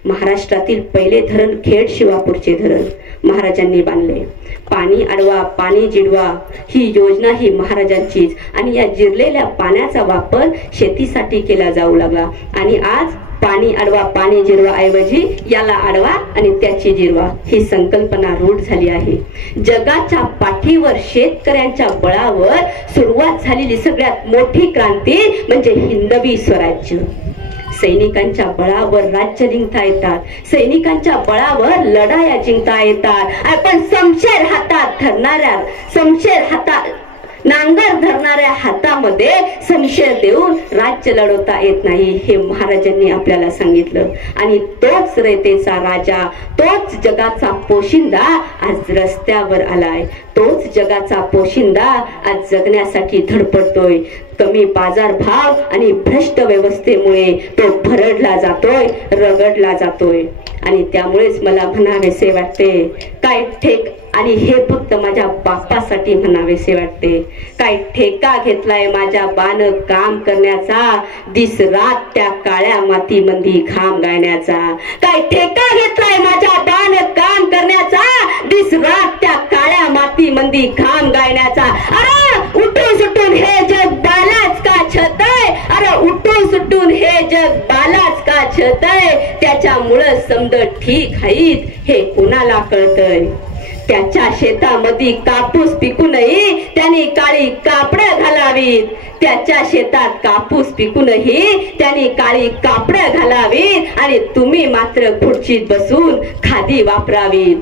महाराष्ट्रातील पहिले धरण खेड शिवापूरचे धरण महाराजांनी बांधले. पाणी अडवा पाणी जिडवा ही योजना ही महाराजांचीच, आणि या जिरलेल्या पाण्याचा वापर शेतीसाठी केला जाऊ लागला. आणि आज पाणी अडवा पाणी जिरवा ऐवजी याला अडवा आणि त्याची जिरवा ही संकल्पना रूढ झाली आहे. जगाच्या पाठीवर शेतकऱ्यांच्या बळावर सुरुवात झालेली सगळ्यात मोठी क्रांती म्हणजे हिंदवी स्वराज्य. सैनिकांच्या बळावर राज्य जिंकता येतात, सैनिकांच्या बळावर लढाया जिंकता येतात. आपण शमशेर हातात नांगर धरणाऱ्या हातामध्ये शमशेर देऊन राज्य लढवता येत नाही हे महाराजांनी आपल्याला सांगितलं. आणि तोच रयतेचा राजा, तोच जगाचा पोशिंदा आज रस्त्यावर आलाय. तोच जगाचा पोशिंदा आज जगण्यासाठी धडपडतोय. कमी बाजारभाव आणि भ्रष्ट व्यवस्थेमुळे तो भरडला जातोय, रगडला जातोय. आणि त्यामुळेच मला म्हणावेसे वाटते काय ठेक, आणि हे फक्त माझ्या बापासाठी म्हणावेसे वाटते, काय ठेका घेतलाय माझ्या बाण काम करण्याचा, दिस रात त्या काळ्या मातीमंदी घाम गायण्याचा. काय ठेका घेतलाय माझ्या बाण काम करण्याचा, दिस रात त्या काळ्या मातीमंदी घाम गायण्याचा. अरे उठून सुटून हे जग बालाच का छतय, अरे उठून सुटून हे जग बालाच का छतय. त्याच्यामुळं समद ठीक आहेत हे कुणाला कळतय. त्याच्या शेतामध्ये कापूस पिकूनही त्यांनी काळी कापडं घालावीत. त्याच्या शेतात कापूस पिकूनही त्यांनी काळी कापडं घालावीत. आणि तुम्ही मात्र खुर्चीत बसून खादी वापरावीत.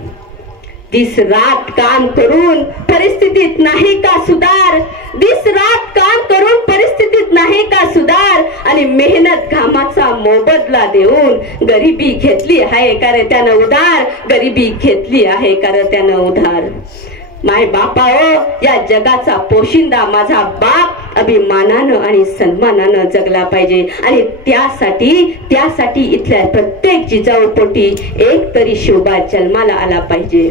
दिस रात काम करून परिस्थितीत नाही का सुधार, दिस रात काम करून परिस्थितीत नाही का सुधार. आणि मेहनत घामाचा मोबदला देऊन गरिबी घेतली आहे का रे त्यानं उधार, गरिबी घेतली आहे का रे त्यानं उधार. माय बापा हो, या जगाचा पोशिंदा माझा बाप अभिमानानं आणि सन्मानानं जगला पाहिजे. आणि त्यासाठी इथल्या प्रत्येक जिजाऊपोटी एक तरी शोभा जन्माला आला पाहिजे.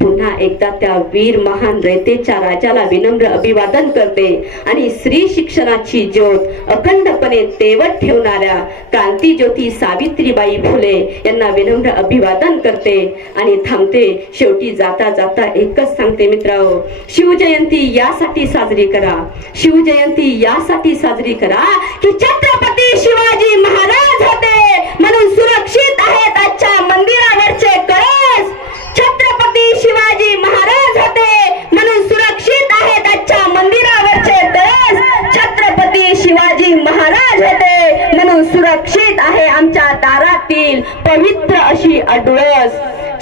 पुन्हा एकदा त्या वीर महान रयतेच्या राजाला विनम्र अभिवादन करते. आणि स्त्री शिक्षणाची ज्योत अखंडपणे तेवत ठेवणाऱ्या क्रांतीज्योती सावित्रीबाई फुले यांना विनम्र अभिवादन करते आणि थांबते. शेवटी जाता जाता एकच सांगते मित्रांनो, शिवजयंती यासाठी साजरी करा, शिवजयंती यासाठी साजरी करा की छत्रपती शिवाजी महाराज होते म्हणून सुरक्षित आहेत आजच्या मंदिरावरचे कळस. छत्रपती शिवाजी महाराज होते म्हणून सुरक्षित आहेत आजच्या मंदिरावरचे कळस. छत्रपती शिवाजी महाराज होते म्हणून सुरक्षित आहे आमच्या दारातील पवित्र अशी अडुळस.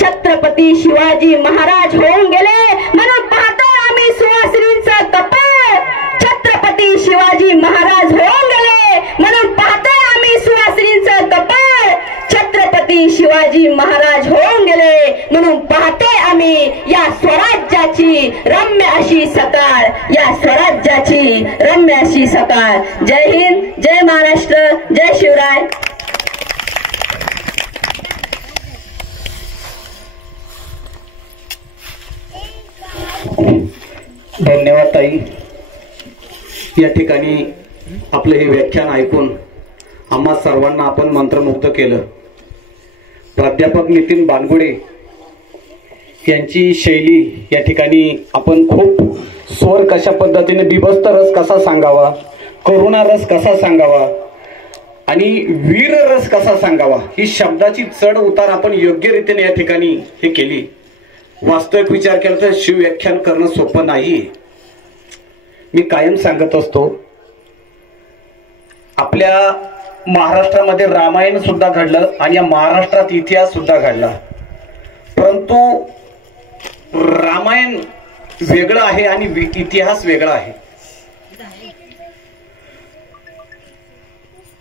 छत्रपती शिवाजी महाराज होऊन गेले म्हणून पाहतो आम्ही सुवासिनींचं कपाळ. छत्रपती शिवाजी महाराज होऊन गेले म्हणून पाहतो आम्ही सुवासिनींचं कपाळ. छत्रपती शिवाजी महाराज होऊन गेले म्हणून पाहते आम्ही या स्वराज्याची रम्य अशी सकाळ, या स्वराज्याची रम्य अशी सकाळ. जय हिंद, जय महाराष्ट्र, जय शिवराय. धन्यवाद ताई. या ठिकाणी आपलं हे व्याख्यान ऐकून आम्हा सर्वांना आपण मंत्रमुग्ध केलं. प्राध्यापक नितीन बानगुडे यांची शैली या ठिकाणी आपण खूप स्वर कशा पद्धतीने, बिभस्त रस कसा सांगावा, करुणा रस कसा सांगावा आणि वीर रस कसा सांगावा, ही शब्दाची चढ उतार आपण योग्य रीतीने या ठिकाणी हे केली. वास्तविक विचार केला तर शिवव्याख्यान करणं सोपं नाही. मी कायम सांगत असतो, आपल्या महाराष्ट्रामध्ये रामायण सुद्धा घडलं आणि या महाराष्ट्रात इतिहास सुद्धा घडला. परंतु रामायण वेगळं आहे आणि इतिहास वेगळा आहे.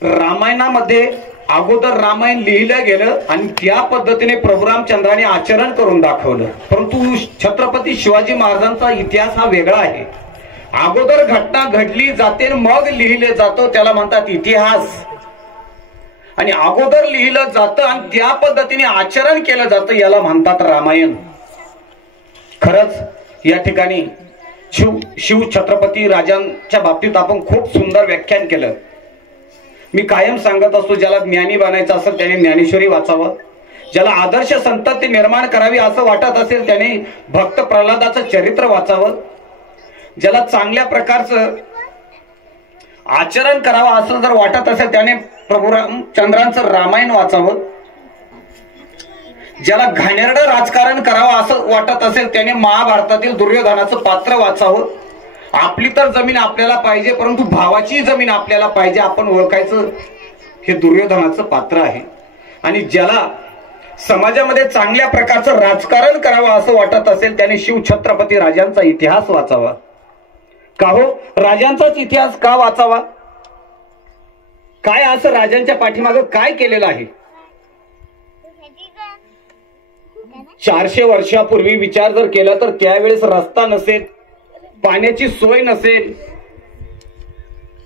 रामायणामध्ये अगोदर रामायण लिहिलं गेलं आणि त्या पद्धतीने प्रभू रामचंद्राने आचरण करून दाखवलं. परंतु छत्रपती शिवाजी महाराजांचा इतिहास हा वेगळा आहे. अगोदर घटना घडली जाते मग लिहिले जातो, त्याला म्हणतात इतिहास. आणि अगोदर लिहिलं जातं आणि त्या पद्धतीने आचरण केलं जातं, याला म्हणतात रामायण. खरंच या ठिकाणी शिव छत्रपती राजांच्या बाबतीत आपण खूप सुंदर व्याख्यान केलं. मी कायम सांगत असतो, ज्याला ज्ञानी बनायचं असेल त्याने ज्ञानेश्वरी वाचावं, ज्याला आदर्श संतती निर्माण करावी असं वाटत असेल त्याने भक्त प्रल्हादाचं चरित्र वाचावं, ज्याला चांगल्या प्रकारचं आचरण करावं असं जर वाटत असेल त्याने प्रभू रामचंद्रांचं रामायण वाचावं, ज्याला घाणेरडं राजकारण करावं असं वाटत असेल त्याने महाभारतातील दुर्योधनाचं पात्र वाचावं. आपली तर जमीन आपल्याला पाहिजे, परंतु भावाची जमीन आपल्याला पाहिजे आपण ओळखायचं हे दुर्योधनाचं पात्र आहे. आणि ज्याला समाजामध्ये चांगल्या प्रकारचं राजकारण करावं असं वाटत असेल त्याने शिवछत्रपती राजांचा इतिहास वाचावा. का हो, राजांचाच इतिहास का वाचावा? काय असं राजांच्या पाठीमागे काय केलेलं आहे? 400 वर्षापूर्वी विचार जर केला तर त्यावेळेस रस्ता नसेल, पाण्याची सोय नसेल,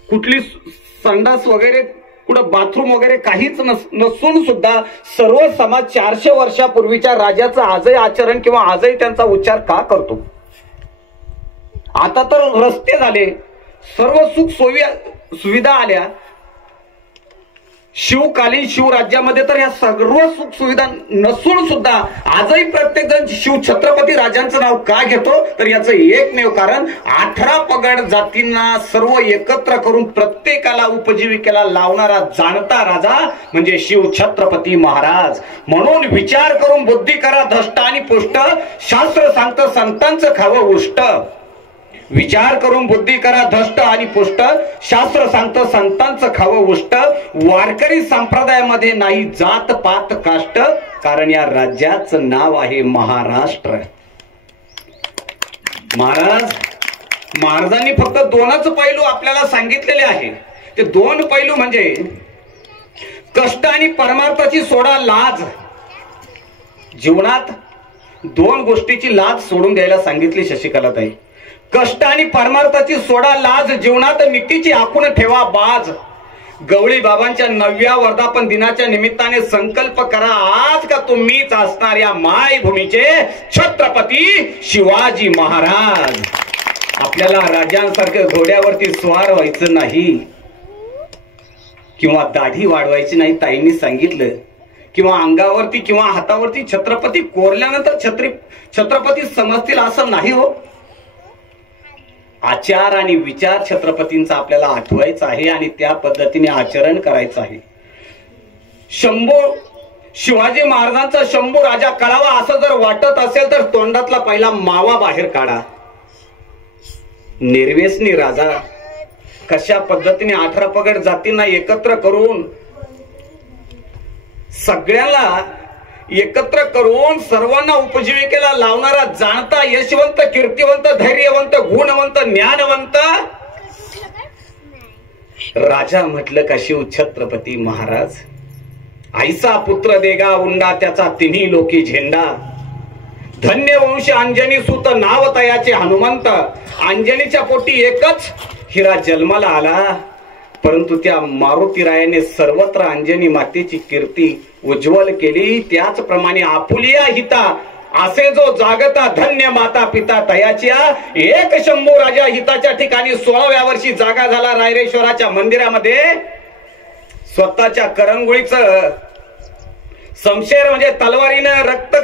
कुठली संडास वगैरे, कुठं बाथरूम वगैरे काहीच नसून सुद्धा सर्व समाज 400 वर्षापूर्वीच्या राजाचं आजही आचरण किंवा आजही त्यांचा उच्चार का करतो? आता तर रस्ते झाले, सर्व सुख सुविधा आल्या. शिवकालीन शिवराज्यामध्ये तर या सर्व सुख सुविधा नसून सुद्धा आजही प्रत्येक जण शिवछत्रपती राजांचं नाव का घेतो? तर याचं एकमेव कारण 18 पगड जातींना सर्व एकत्र करून प्रत्येकाला उपजीविकेला लावणारा जाणता राजा म्हणजे शिवछत्रपती महाराज. म्हणून विचार करून बुद्धी करा धष्ट आणि पुष्ट, शास्त्र सांगतं संतांचं खावं उष्ट. विचार करून बुद्धी करा धष्ट आणि पुष्ट, शास्त्र सांगतं संतांचं खावं उष्ट. वारकरी संप्रदायामध्ये नाही जात पात काष्ट, कारण या राज्याचं नाव आहे महाराष्ट्र. महाराजांनी फक्त 2च पैलू आपल्याला सांगितलेले आहे. ते 2 पैलू म्हणजे कष्ट आणि परमार्थाची सोडा लाज. जीवनात 2 गोष्टीची लाज सोडून द्यायला सांगितली शशिकलाताई. कष्ट आणि परमार्थाची सोडा लाज, जीवनात नीतीची आखून ठेवा बाज. गवळी बाबांच्या 9व्या वर्धापन दिनाच्या निमित्ताने संकल्प करा आज का तुम्हीच असणार या मायभूमीचे छत्रपती शिवाजी महाराज. आपल्याला राजांसारखं घोड्यावरती स्वार व्हायचं नाही किंवा दाढी वाढवायची नाही ताईंनी सांगितलं, किंवा अंगावरती किंवा हातावरती छत्रपती कोरल्यानंतर छत्रपती समजतील असं नाही हो. आचार आणि विचार छत्रपतींचा आपल्याला आठवायचा आहे आणि त्या पद्धतीने आचरण करायचं आहे. शिवाजी महाराजांचा शंभू राजा कळावा असं जर वाटत असेल तर तोंडातला पहिला मावा बाहेर काढा. निर्व्यसनी राजा कशा पद्धतीने 18 पगड जातींना एकत्र करून, सगळ्याला एकत्र करून सर्वांना उपजीविकेला लावणारा जाणता यशवंत कीर्तिवंत धैर्यवंत गुणवंत ज्ञानवंत राजा म्हटलं का शिवछत्रपती महाराज. आईचा पुत्र देगा उंडा त्याचा तिन्ही लोकी झेंडा. धन्य वंश अंजनी सुत नाव तयाचे हनुमंत. अंजनीच्या पोटी एकच हिरा जन्माला आला, परंतु त्या मारुतीरायाने सर्वत्र अंजनी मातेची कीर्ती उज्ज्वल केली. त्याचप्रमाणे आपुलिया हिता असे जो जागता धन्य माता पिता तयाच्या. एक शंभू राजा हिताच्या ठिकाणी 16व्या वर्षी जागा झाला रायरेश्वराच्या मंदिरामध्ये. स्वतःच्या करंगुळीचं शमशेर म्हणजे तलवारीनं रक्त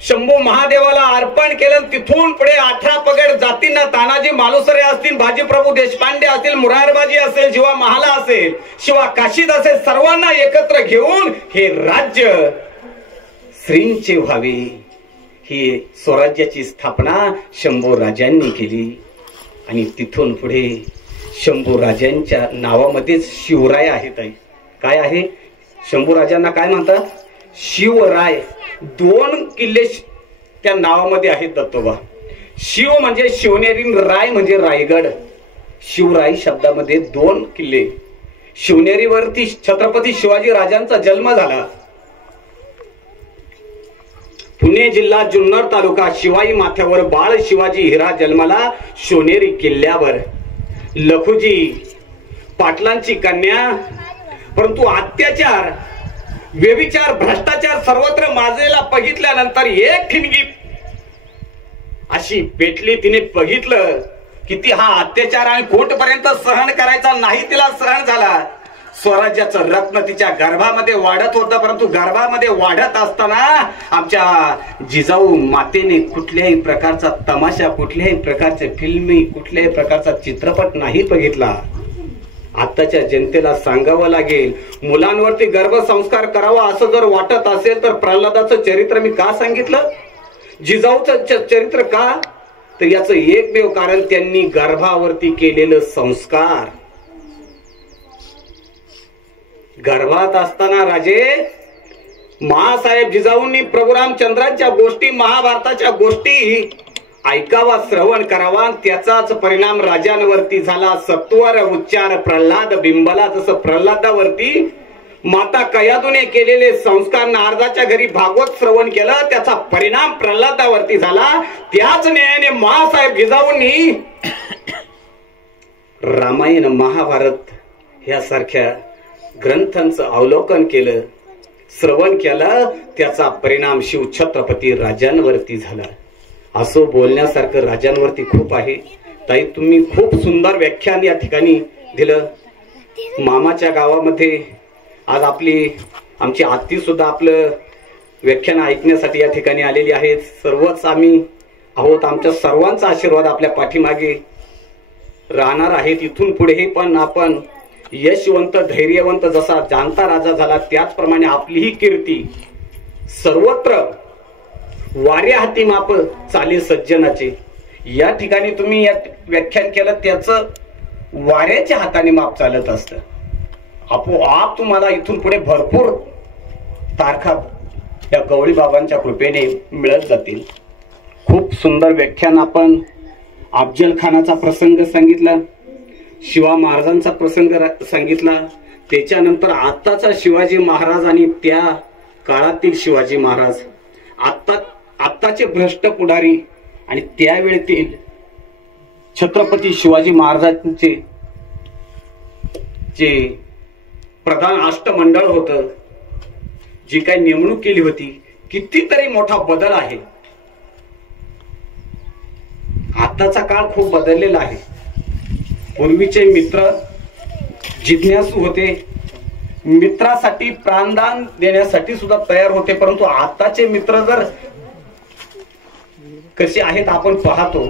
शंभू महादेवाला अर्पण केलं. तिथून पुढे 18 पगड जातींना तानाजी मालुसरे असतील, बाजीप्रभू देशपांडे असतील, मुरारबाजी असेल, शिवा महाला असेल, शिवा काशीद असेल, सर्वांना एकत्र घेऊन हे राज्य श्रींचे व्हावे ही स्वराज्याची स्थापना शंभू राजांनी केली. आणि तिथून पुढे शंभू राजांच्या नावामध्येच शिवराय आहेत. काय आहे? शंभू राजांना काय म्हणतात? शिवराय. 2 किल्ले त्या नावामध्ये आहेत दत्तोबा. शिव म्हणजे शिवनेरी, राय म्हणजे रायगड. शिवराय शब्दामध्ये 2 किल्ले. शिवनेरीवरती छत्रपती शिवाजी राजांचा जन्म झाला. पुणे जिल्हा जुन्नर तालुका शिवाई माथ्यावर बाळ शिवाजी हिरा जन्माला शिवनेरी किल्ल्यावर. लखुजी पाटलांची कन्या, परंतु अत्याचार व्यभिचार भ्रष्टाचार सर्वत्र माजलेला बघितल्यानंतर एक ठिणगी अशी पेटली. तिने बघितलं किती हा अत्याचार आणि कोर्टपर्यंत सहन करायचा नाही, तिला सहन झाला. स्वराज्याचं रत्न तिच्या गर्भामध्ये वाढत होतं, परंतु गर्भामध्ये वाढत असताना आमच्या जिजाऊ मातेने कुठल्याही प्रकारचा तमाशा, कुठल्याही प्रकारचे फिल्मी, कुठल्याही प्रकारचा चित्रपट नाही बघितला. आताच्या जनतेला सांगावं लागेल, मुलांवरती गर्भसंस्कार करावा असं जर वाटत असेल तर प्रल्हादाचं चरित्र मी का सांगितलं, जिजाऊचं चरित्र का, तर याचं एकमेव कारण त्यांनी गर्भावरती केलेलं संस्कार. गर्भात असताना राजे महासाहेब जिजाऊंनी प्रभू रामचंद्रांच्या गोष्टी, महाभारताच्या गोष्टी ऐकावा, श्रवण करावा, त्याचाच परिणाम राजांवरती झाला. सत्वर उच्चार प्रल्हाद बिंबला. जसं प्रल्हादावरती माता कयादूने केलेले संस्कार, नारदाच्या घरी भागवत श्रवण केलं, त्याचा परिणाम प्रल्हादावरती झाला. त्याच न्यायाने महासाहेब जिजाऊंनी रामायण, महाभारत यासारख्या ग्रंथांचं अवलोकन केलं, श्रवण केलं, त्याचा परिणाम शिवछत्रपती राजांवरती झाला. असं बोलण्यासारखं राजांवरती खूप आहे. ताई, तुम्ही खूप सुंदर व्याख्यान या ठिकाणी दिलं. मामाच्या गावामध्ये आज आमची आत्ती सुद्धा आपलं व्याख्यान ऐकण्यासाठी या ठिकाणी आलेली आहेत. सर्वच आम्ही आहोत. आमच्या सर्वांचा आशीर्वाद आपल्या पाठीमागे राहणार आहेत इथून पुढेही. पण आपण यशवंत, धैर्यवंत जसा जाणता राजा झाला, त्याचप्रमाणे आपलीही कीर्ती सर्वत्र वाऱ्या हाती माप चाले सज्जनाचे. या ठिकाणी तुम्ही या व्याख्यान केलं, त्याचं वाऱ्याच्या हाताने माप चालत असतं. आपोआप तुम्हाला इथून पुढे भरपूर तारखा या गवळी बाबांच्या कृपेने मिळत जातील. खूप सुंदर व्याख्यान आपण अफजल खानाचा प्रसंग सांगितला, शिवा महाराजांचा प्रसंग सांगितला, त्याच्यानंतर आत्ताचा शिवाजी महाराज आणि त्या काळातील शिवाजी महाराज, आत्ताचे भ्रष्ट पुढारी आणि त्यावेळेतील छत्रपती शिवाजी महाराजांचे जे प्रधान अष्टमंडळ होतं, जी काही नेमणूक केली होती, कितीतरी मोठा बदल आहे. आताचा काळ खूप बदललेला आहे. पूर्वीचे मित्र जिज्ञासू होते, मित्रासाठी प्राणदान देण्यासाठी सुद्धा तयार होते, परंतु आताचे मित्र जर कसे आहेत आपण पाहतो.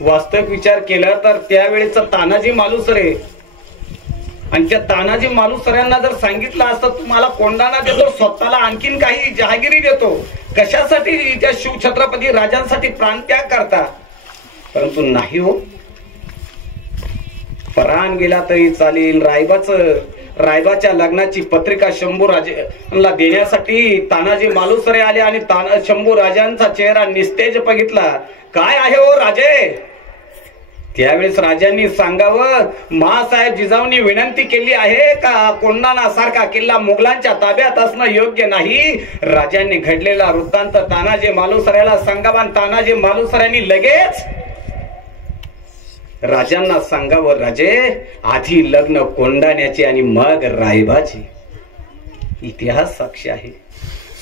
वास्तविक विचार केला तर त्यावेळेच तानाजी मालुसरे, आणि त्या तानाजी मालुसऱ्यांना जर सांगितलं असतं तुम्हाला कोंडाणा देतो, स्वतःला आणखीन काही जहागिरी देतो, कशासाठी त्या शिवछत्रपती राजांसाठी प्राणत्याग करता, परंतु नाही हो. प्राण गेला तरी चालेल. रायबाच्या लग्नाची पत्रिका शंभू राजांना देण्यासाठी तानाजी मालुसरे आले आणि शंभू राजांचा चेहरा निस्तेज बघितला. काय आहे हो राजे? त्यावेळेस राजांनी सांगावं, महासाहेब जिजाऊंनी विनंती केली आहे का कोंडाणा सारखा किल्ला मुघलांच्या ताब्यात असणं योग्य नाही. राजांनी घडलेला वृत्तांत तानाजी मालुसऱ्याला सांगावा. तानाजी मालुसऱ्यांनी लगेच राजांना सांगावं, राजे आधी लग्न कोंडाण्याचे आणि मग रायबाचे. इतिहास साक्षी आहे.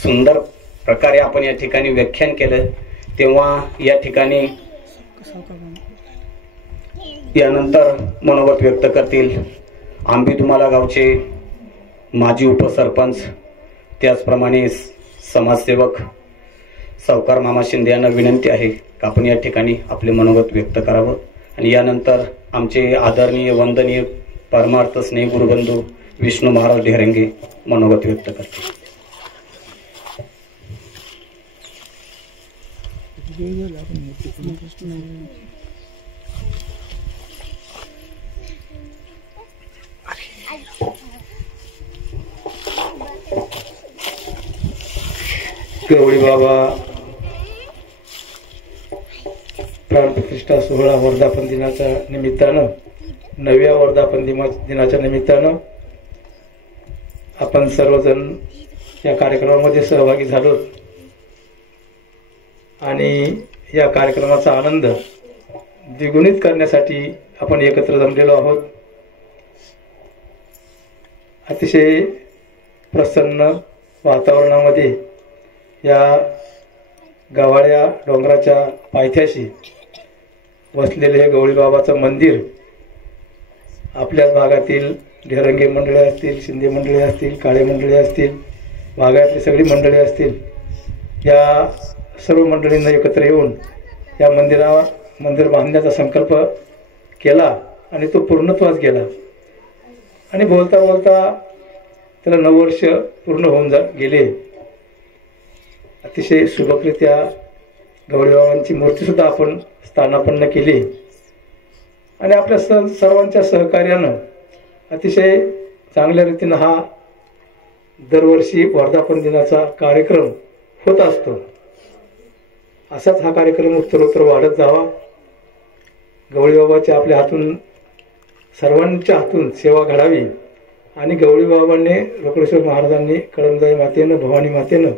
सुंदर प्रकारे आपण या ठिकाणी व्याख्यान केलं. तेव्हा या ठिकाणी यानंतर मनोगत व्यक्त करतील आंबी तुम्हाला गावचे माजी उपसरपंच, त्याचप्रमाणे समाजसेवक सावकार मामा शिंदे यांना विनंती आहे की आपण या ठिकाणी आपले मनोगत व्यक्त करावं. आणि यानंतर आमचे आदरणीय वंदनीय परमार्थ स्नेह गुरुबंधू विष्णू महाराज ढेरंगे मनोगत व्यक्त करतील. गवळी बाबा प्राणप्रतिष्ठा सोहळा वर्धापन दिनाच्या निमित्तानं, 9व्या वर्धापन दिनाच्या निमित्तानं आपण सर्वजण या कार्यक्रमामध्ये सहभागी झालो आणि या कार्यक्रमाचा आनंद द्विगुणित करण्यासाठी आपण एकत्र जमलेलो आहोत. अतिशय प्रसन्न वातावरणामध्ये या गव्हाळ्या डोंगराच्या पायथ्याशी वसलेले हे गवळी बाबाचं मंदिर आपल्याच भागातील ढेरंगे मंडळी असतील, शिंदे मंडळी असतील, काळे मंडळी असतील, वाघातली सगळी मंडळी असतील, या सर्व मंडळींना एकत्र येऊन या मंदिर बांधण्याचा संकल्प केला आणि तो पूर्णत्वास गेला. आणि बोलता बोलता त्याला 9 वर्ष पूर्ण होऊन गेले. अतिशय सुबकरित्या गवळीबाबांची मूर्तीसुद्धा आपण स्थानापन्न केली आणि आपल्या सर्वांच्या सहकार्यानं अतिशय चांगल्या रीतीनं हा दरवर्षी वर्धापन दिनाचा कार्यक्रम होत असतो. असाच हा कार्यक्रम उत्तरोत्तर वाढत जावा. गवळीबाबाच्या आपल्या हातून सर्वांच्या हातून सेवा घडावी आणि गवळीबाबांनी रोकडेश्वर महाराजांनी कळमजाई मातेनं, भवानी मातेनं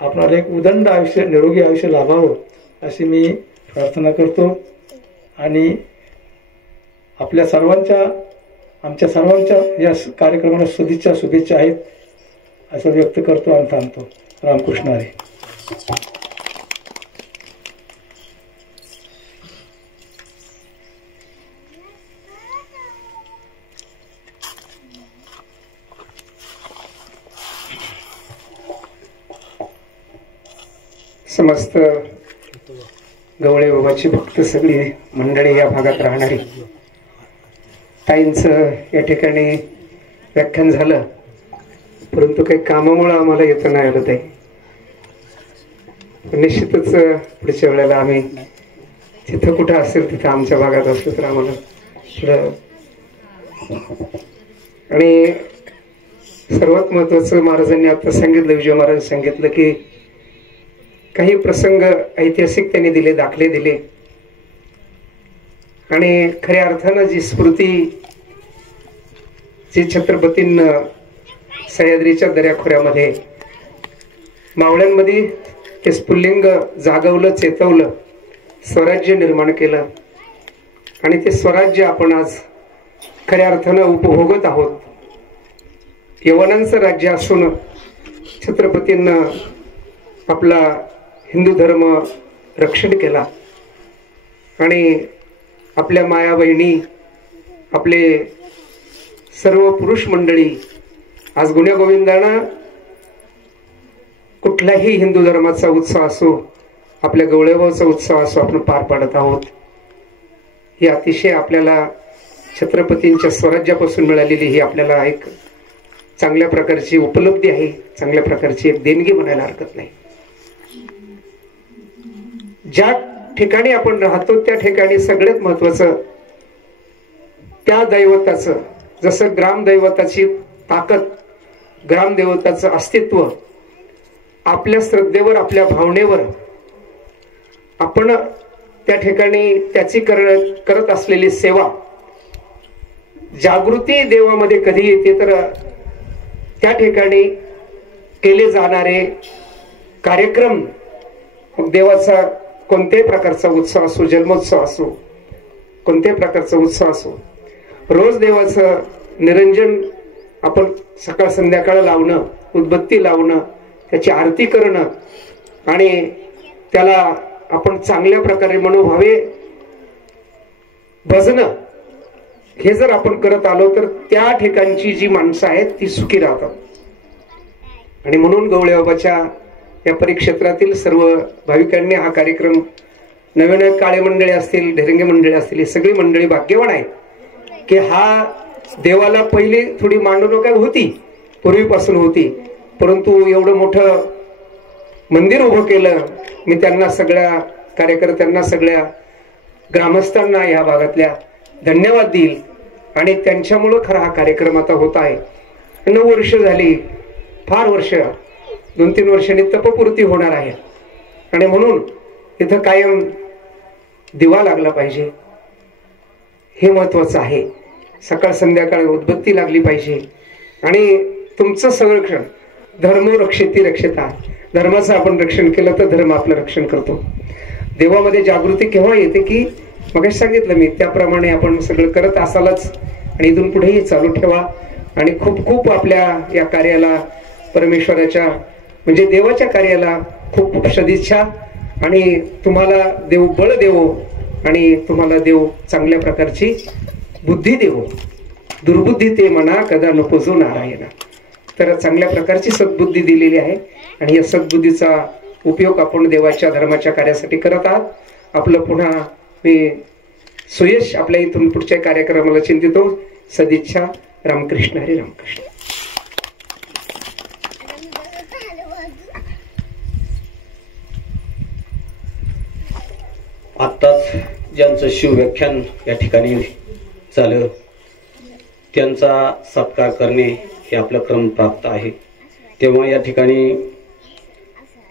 आपणाला एक उदंड आयुष्य, निरोगी आयुष्य लाभावं अशी मी प्रार्थना करतो. आणि आपल्या सर्वांच्या, आमच्या सर्वांच्या या कार्यक्रमाला शुभेच्छा आहेत असं व्यक्त करतो आणि थांबतो. रामकृष्ण हरी. समस्त गवळे बाबाची भक्त सगळी मंडळी, या भागात राहणारी, ताईंचं या ठिकाणी व्याख्यान झालं, परंतु काही कामामुळे आम्हाला येतं नाही आलं. ते निश्चितच पुढच्या वेळेला आम्ही तिथं कुठं असेल तिथं आमच्या भागात असलो तर आम्हाला. आणि सर्वात महत्वाचं महाराजांनी आता सांगितलं, विजय महाराज सांगितलं की काही प्रसंग ऐतिहासिक त्यांनी दिले, दाखले दिले. आणि खऱ्या अर्थानं जी स्मृती जी छत्रपतींना सह्याद्रीच्या दऱ्याखोऱ्यामध्ये मावळ्यांमध्ये ते स्फुल्लिंग जागवलं, चेतवलं, स्वराज्य निर्माण केलं. आणि ते स्वराज्य आपण आज खऱ्या अर्थानं उपभोगत आहोत. यवनांचं राज्य असून छत्रपतींना आपला हिंदू धर्म रक्षण केला आणि आपल्या माया बहिणी, आपले सर्व पुरुष मंडळी आज गुण्यागोविंदानं कुठलाही हिंदू धर्माचा उत्सव असो, आपल्या गवळेबाबाचा उत्सव असो, आपण पार पाडत आहोत. ही अतिशय आपल्याला छत्रपतींच्या स्वराज्यापासून मिळालेली ही आपल्याला एक चांगल्या प्रकारची उपलब्धी आहे, चांगल्या प्रकारची एक देणगी म्हणायला हरकत नाही. ज्या ठिकाणी आपण राहतो त्या ठिकाणी सगळ्यात महत्वाचं त्या दैवताचं, जसं ग्रामदैवताची ताकद, ग्रामदेवताचं अस्तित्व, आपल्या श्रद्धेवर, आपल्या भावनेवर आपण त्या ठिकाणी त्याची करत असलेली सेवा, जागृती देवामध्ये कधी येते तर त्या ठिकाणी केले जाणारे कार्यक्रम, देवाचा कोणत्याही प्रकारचा उत्सव असो, जन्मोत्सव असो, कोणत्याही प्रकारचा उत्सव असो, रोज देवाचं निरंजन आपण सकाळ संध्याकाळ लावणं, उदबत्ती लावणं, त्याची आरती करणं आणि त्याला आपण चांगल्या प्रकारे मनोभावे भजणं, हे जर आपण करत आलो तर त्या ठिकाणची जी माणसं आहेत ती सुखी राहतात. आणि म्हणून गवळेबाबाच्या या परिक्षेत्रातील सर्व भाविकांनी हा कार्यक्रम, नवीन काळे मंडळी असतील, ढेरंगे मंडळी असतील, ही सगळी मंडळी भाग्यवान आहे की हा देवाला पहिली थोडी मांडणूक होती, पूर्वीपासून होती, परंतु एवढं मोठं मंदिर उभं केलं. मी त्यांना, सगळ्या कार्यकर्त्यांना, सगळ्या ग्रामस्थांना या भागातल्या धन्यवाद देईल. आणि त्यांच्यामुळं खरा हा कार्यक्रम आता होत आहे. 9 वर्ष झाली, फार वर्ष, 2-3 वर्षांनी तपपूर्ती होणार आहे. आणि म्हणून इथं कायम दिवा लागला पाहिजे, हे महत्वाचं आहे. सकाळ संध्याकाळ उदबत्ती लागली पाहिजे. आणि तुमचं संरक्षण, धर्म रक्षिती रक्षिता, धर्माचं आपण रक्षण केलं तर धर्म आपलं रक्षण करतो. देवामध्ये जागृती केव्हा येते की मगाशी सांगितलं मी त्याप्रमाणे आपण सगळं करत असालच आणि इथून पुढेही चालू ठेवा. आणि खूप खूप आपल्या या कार्याला, परमेश्वराच्या म्हणजे देवाच्या कार्याला खूप खूप सदिच्छा. आणि तुम्हाला देव बळ देवो आणि तुम्हाला देव चांगल्या प्रकारची बुद्धी देवो. दुर्बुद्धी ते म्हणा कदा नकोजो नारायणा. तर चांगल्या प्रकारची सद्बुद्धी दिलेली आहे आणि या सद्बुद्धीचा उपयोग आपण देवाच्या धर्माच्या कार्यासाठी करत आहात. आपलं पुन्हा मी सुयश आपल्या इथून पुढच्या कार्यक्रमाला चिंतितो. सदिच्छा. रामकृष्ण हरी. रामकृष्ण. आत्ताच ज्यांचं शिवव्याख्यान या ठिकाणी झालं त्यांचा सत्कार करणे हे आपलं क्रम प्राप्त आहे. तेव्हा या ठिकाणी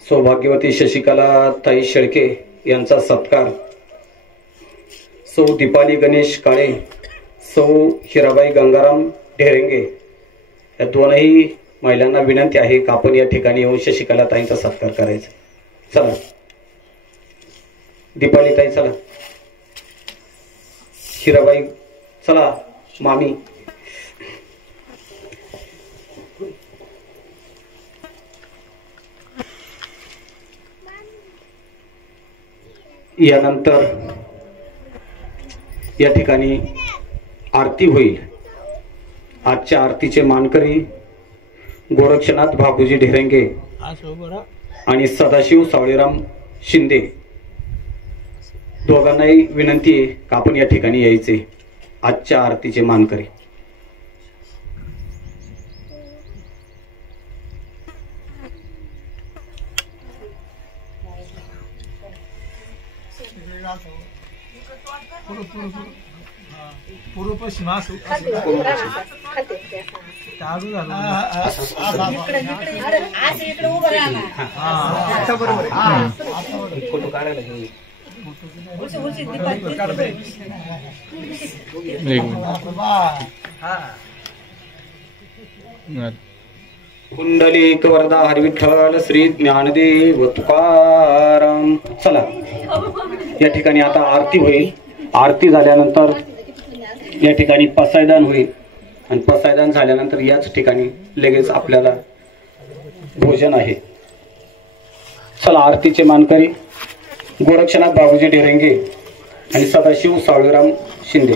सौभाग्यवती शशिकला ताई शेळके यांचा सत्कार सौ दीपाली गणेश काळे, सौ हिराबाई गंगाराम ढेरेंगे या दोनही महिलांना विनंती आहे की आपण या ठिकाणी येऊन शशिकला ताईंचा सत्कार करायचा. चला दीपाली ताई, चला हिराबाई, चला मामी. यानंतर या ठिकाणी आरती होईल. आजच्या आरतीचे मानकरी गोरक्षनाथ बाबूजी ढेरेंगे आणि सदाशिव सावळेराम शिंदे. दोघांनाही विनंती आहे की आपण या ठिकाणी यायचे. आजच्या आरतीचे मानकरी पूर्व पश्चिम असं फोटो काढायला घेऊन कुंडलिक वरदा हरिविठ्ठल श्री ज्ञानदेव तुकाराम. चला या ठिकाणी आता आरती होईल. आरती झाल्यानंतर या ठिकाणी पसायदान होईल आणि पसायदान झाल्यानंतर याच ठिकाणी लगेच आपल्याला भोजन आहे. चला आरतीचे मानकरी गोरक्षनाथ बाबूजी ढेरेंगे आणि सदाशिव सावळेराम शिंदे.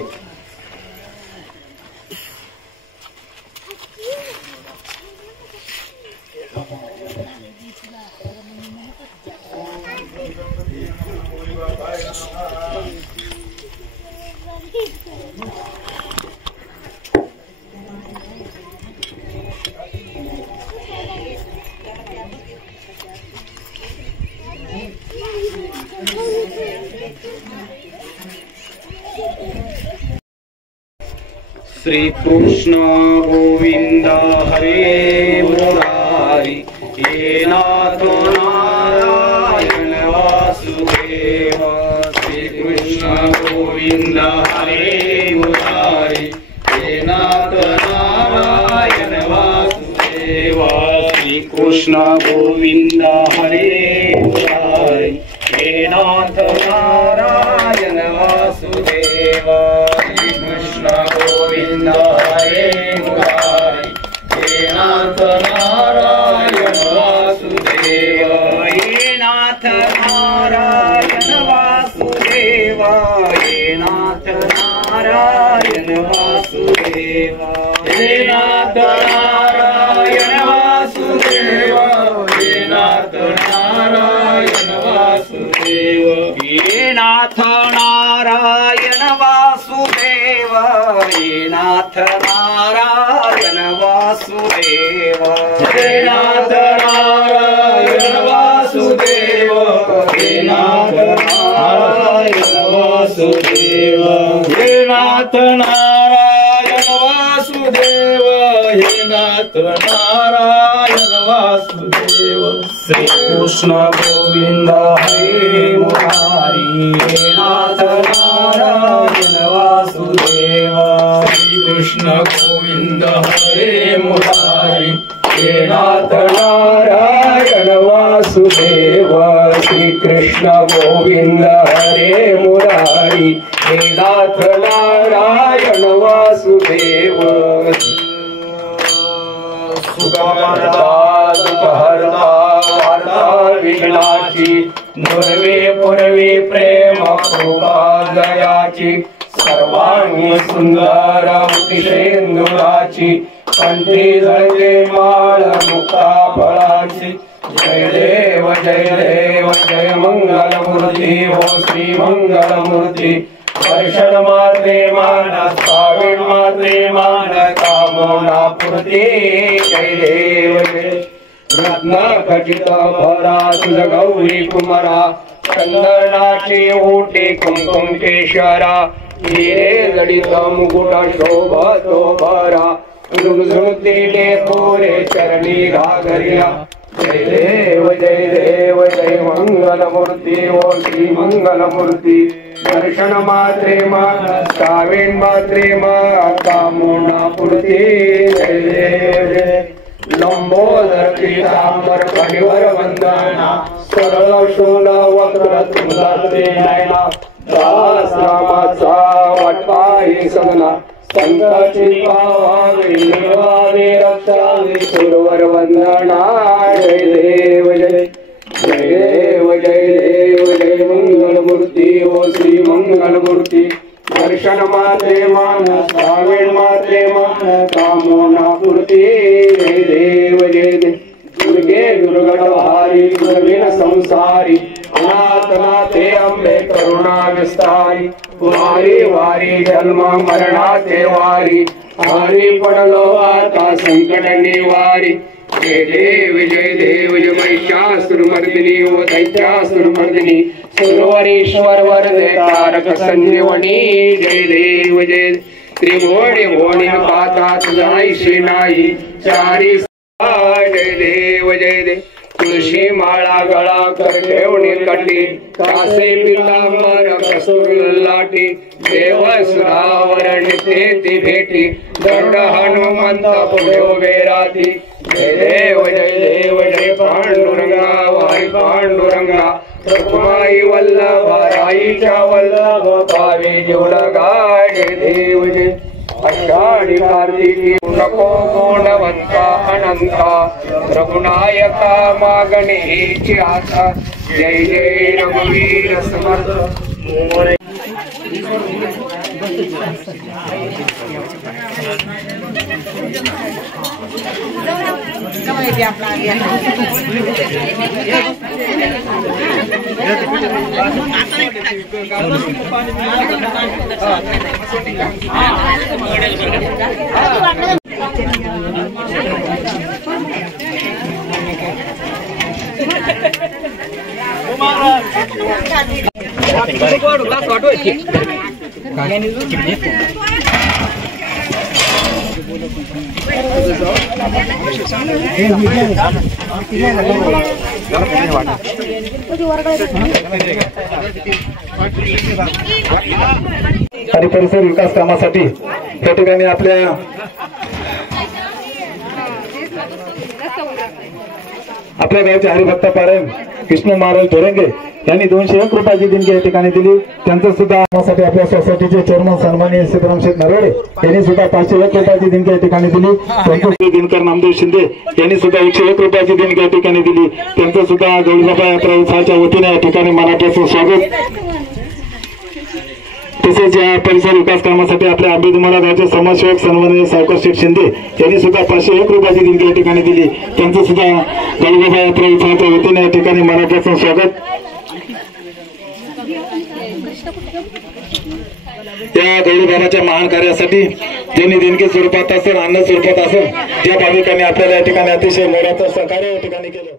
श्री कृष्ण गोविंद हरे मुरारी हे नाथ नारायण वासुदेव. श्री कृष्ण गोविंद हरे मुरारी हे नाथ नारायण वासुदेव. श्री कृष्ण गोविंद हरे मुरारी हे नाथ नारायण वासुदेव. गोविंद हरे मुरारी हे नाथ नारायण वासुदेव. हे नाथ नारायण वासुदेव. हे नाथ नारायण वासुदेव. हे नाथ नारायण वासुदेव. हे नाथ नारायण वासुदेव. हे नाथ नारायण वासुदेव. हे नाथ नारायण वासुदेव. हे नाथ नारायण वासुदेव. हे नाथ नारायण वासुदेव. हे नाथ नारायण वासुदेव. हे नाथ नारायण वासुदेव. श्री कृष्ण गोविंद हरे मुरारी हे नाथ नारायण वासुदेव. श्री कृष्ण गोविंद हरे मुरारी हे नाथ नारायण वासुदेव. श्री कृष्ण गोविंद हरे मुरारी हे नाथ नारायण वासुदेव. सुखहर्ता दुःखहर्ता वार्ता विघ्नाची नुरवे पुरवे प्रेम कृपा दयाची. सर्वांगी सुंदर मुतिशेंदुराची कंठी जळते माळ मुक्ता फळाची जय देव जय मंगलमूर्ती हो श्री मंगलमूर्ती दर्शन मात्रे मान साविण मात्रे मान कामना पूर्ती जय देव जय रत्न खचित भरा तुझ गौरी कुमारा चंदनाची ओटी कुंकुम केशरा हिरे जडित मुकुट शोभतो भरा झुणझुणतीने पोरे चरणी घागरिया जय मंगलमूर्ती ओ श्री मंगलमूर्ती दर्शन मात्रे मान साविण मात्रे मान कामना पूर्ती जय जय लंबोदर पीतांबर कणिवर वंदना सरळ शूल वक्र तुंगाचे नयना दास रामाचा वाटपाही सदना संताची पावावी निर्वावी रक्षावी सुरवर वंदना जय देव जय मंगलमूर्ती ओ श्री मंगलमूर्ती दर्शन मात्रे मान साविण मात्रे मान कामना पूर्ती जय देव दुर्गे दुर्गटहारी दुर्विन संसारी अनाथनाथे अंबे करुणा विस्तारी वारी वारी जन्म मरणाचे वारी हारी पडलो आता संकट निवारी जय देव जय महिषासुरमर्दिनी ओ दैत्यासुरमर्दिनी सुरवरेश्वर वरदे तारक संजीवनी जय देव जय त्रिभुवनी भुवनी पाता तुझाईशी नाही चारी जय देव तुळशी माळा गळा कर ठेवणी कटी कासे पितांबर कसूर लाटी देव सुरावरण ते भेटी दंड हनुमंत पुढे उभे राहती जय देव जय पांडुरंगा वाई पांडुरंगा रखुमाई वल्लभ राईच्या वल्लभ पावे जीवलगा जय देव जय आषाढी कार्तिकी नको गुणवंता अनंता रघुनायका मागणेची आशा जय जय रघुवीर समर्थ आणि परिसर विकास कामासाठी या ठिकाणी आपल्या गावचे हरिभक्त पारायण विष्णू महाराज धोरंगे यांनी 201 रुपयाची देणगी या ठिकाणी दिली. त्यांचं सुद्धा कामासाठी आपल्या सोसायटीचे चेअरमन सन्माननीय सीताराम शेठ नरवडे यांनी सुद्धा 501 रुपयाची देणगी या ठिकाणी दिली. त्यांचे दिनकर नामदेव शिंदे यांनी सुद्धा 101 रुपयाची देणगी या ठिकाणी दिली. त्यांचं सुद्धा गौरीबाबा यात्रा उत्सवाच्या वतीने या ठिकाणी मनापासून स्वागत. तसेच या परिसर विकास कामासाठी आपल्या आंबेधुमाला गावचे समाजसेवक सन्माननीय सावकार शेठ शिंदे यांनी सुद्धा 501 रुपयाची देणगी या ठिकाणी दिली. त्यांचं सुद्धा गौरीबाबा यात्रा उत्सवाच्या वतीने या ठिकाणी मनापासून स्वागत. त्या गौरीबाबाच्या महान कार्यासाठी ज्यांनी देणगी स्वरूपात असेल अन्न स्वरूपात असेल त्या भाविकांनी आपल्याला या ठिकाणी अतिशय मोलाचं सहकार्य या ठिकाणी केलं.